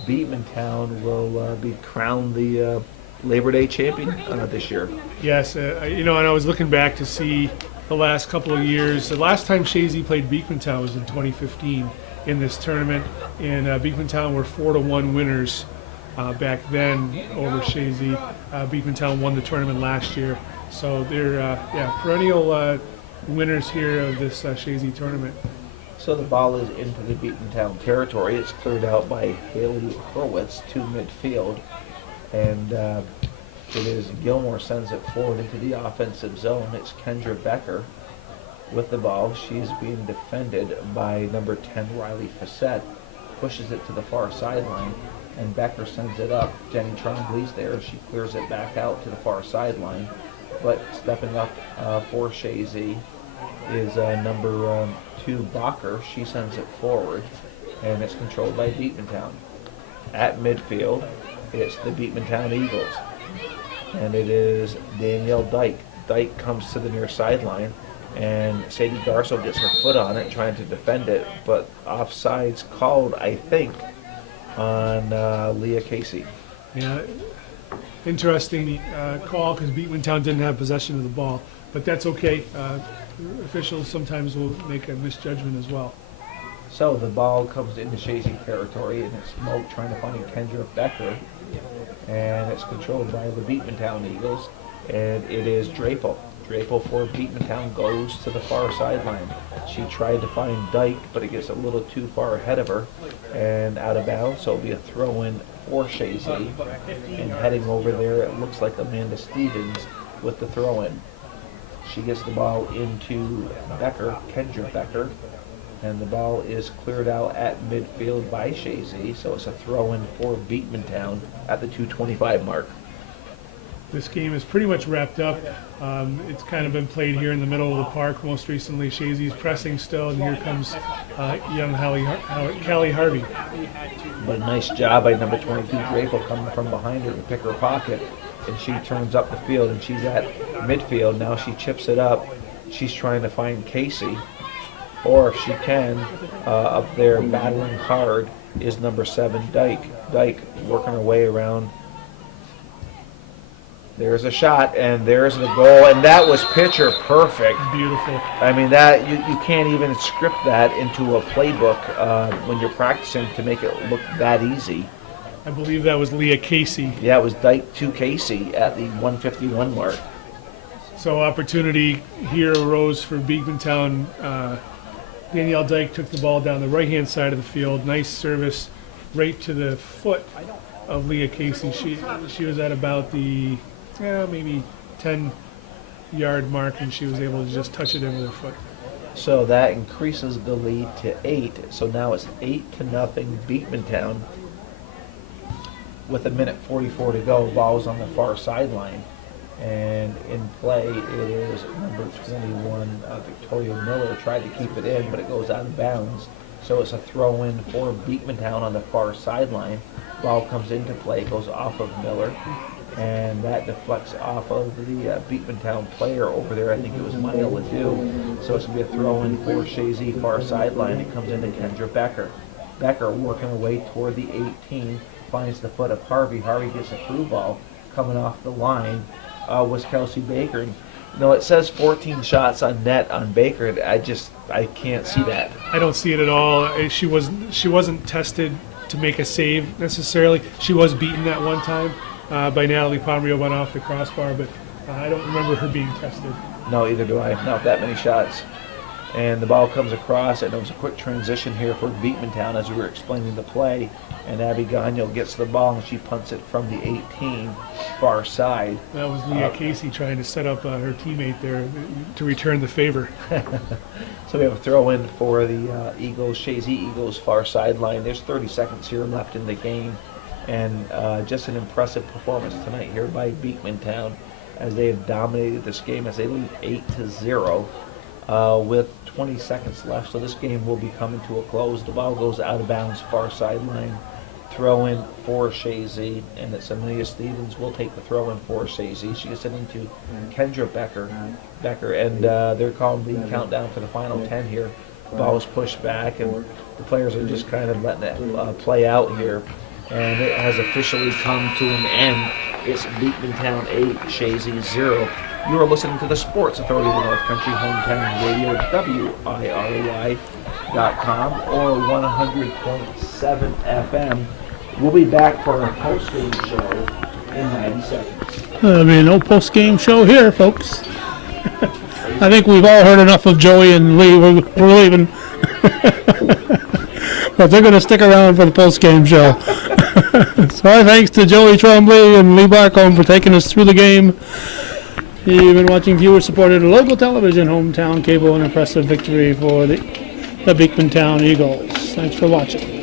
Beekmantown will be crowned the Labor Day champion this year. Yes, and I was looking back to see the last couple of years. The last time Chazy played Beekmantown was in 2015 in this tournament, and Beekmantown were 4-1 winners back then over Chazy. Beekmantown won the tournament last year, so they're perennial winners here of this Chazy tournament. So the ball is into the Beekmantown territory. It's cleared out by Haley Hurwitz to midfield, and it is Gilmore sends it forward into the offensive zone. It's Kendra Becker with the ball. She's being defended by number 10 Riley Fassett. Pushes it to the far sideline, and Becker sends it up. Jenny Trombley's there. She clears it back out to the far sideline, but stepping up for Chazy is number 2 Bacher. She sends it forward, and it's controlled by Beekmantown. At midfield, it's the Beekmantown Eagles, and it is Danielle Dyke. Dyke comes to the near sideline, and Sadie Garso gets her foot on it, trying to defend it, but offside's called, I think, on Leah Casey. Yeah, interesting call, because Beekmantown didn't have possession of the ball, but that's okay. Officials sometimes will make a misjudgment as well. So the ball comes into Chazy territory, and it's Moak trying to find Kendra Becker, and it's controlled by the Beekmantown Eagles, and it is Drapel. Drapel for Beekmantown goes to the far sideline. She tried to find Dyke, but it gets a little too far ahead of her and out of bounds, so it'll be a throw-in for Chazy. And heading over there, it looks like Amanda Stevens with the throw-in. She gets the ball into Becker, Kendra Becker, and the ball is cleared out at midfield by Chazy, so it's a throw-in for Beekmantown at the 2:25 mark. This game is pretty much wrapped up. It's kind of been played here in the middle of the park. Most recently, Chazy's pressing still, and here comes young Callie Harvey. But nice job by number 22, Drapel, coming from behind her to pick her pocket, and she turns up the field, and she's at midfield. Now she chips it up. She's trying to find Casey, or if she can, up there battling hard is number 7, Dyke. Dyke working her way around. There's a shot, and there's the goal, and that was picture perfect. Beautiful. I mean, that you can't even script that into a playbook when you're practicing to make it look that easy. I believe that was Leah Casey. Yeah, it was Dyke to Casey at the 151 mark. So opportunity here arose for Beekmantown. Danielle Dyke took the ball down the right-hand side of the field. Nice service right to the foot of Leah Casey. She was at about the maybe 10-yard mark, and she was able to just touch it in with her foot. So that increases the lead to 8. So now it's 8-0 Beekmantown. With 1:44 to go, ball's on the far sideline. And in play, it is number 21, Victoria Miller, tried to keep it in, but it goes out of bounds. So it's a throw-in for Beekmantown on the far sideline. Ball comes into play, goes off of Miller, and that deflects off of the Beekmantown player over there. I think it was Maya Ledoux. So it's going to be a throw-in for Chazy, far sideline. It comes into Kendra Becker. Becker working away toward the 18, finds the foot of Harvey. Harvey gets a through ball coming off the line. Was Kelsey Baker. No, it says 14 shots on net on Baker. I can't see that. I don't see it at all. She wasn't tested to make a save necessarily. She was beaten that one time by Natalie Pomerio, went off the crossbar, but I don't remember her being tested. No, either do I. Not that many shots. And the ball comes across, and it was a quick transition here for Beekmantown as we were explaining the play. And Abby Gagnon gets the ball, and she punts it from the 18, far side. That was Leah Casey trying to set up her teammate there to return the favor. So we have a throw-in for the Eagles, Chazy Eagles, far sideline. There's 30 seconds here left in the game. And just an impressive performance tonight here by Beekmantown as they have dominated this game as they lead 8-0 with 20 seconds left. So this game will be coming to a close. The ball goes out of bounds, far sideline. Throw in for Chazy, and it's Amelia Stevens will take the throw in for Chazy. She gets it into Kendra Becker, and they're calling the countdown for the final 10 here. The ball is pushed back, and the players are just kind of letting it play out here. And it has officially come to an end. It's Beekmantown 8, Chazy 0. You are listening to the Sports Authority of the North Country Hometown Radio, WIRY.com or 100.7 FM. We'll be back for our post-game show in 90 seconds. There'll be no post-game show here, folks. I think we've all heard enough of Joey and Lee. We're leaving. But they're going to stick around for the post-game show. So our thanks to Joey Trombley and Lee Barcombe for taking us through the game. You've been watching viewer-supported local television, hometown cable, an impressive victory for the Beekmantown Eagles. Thanks for watching.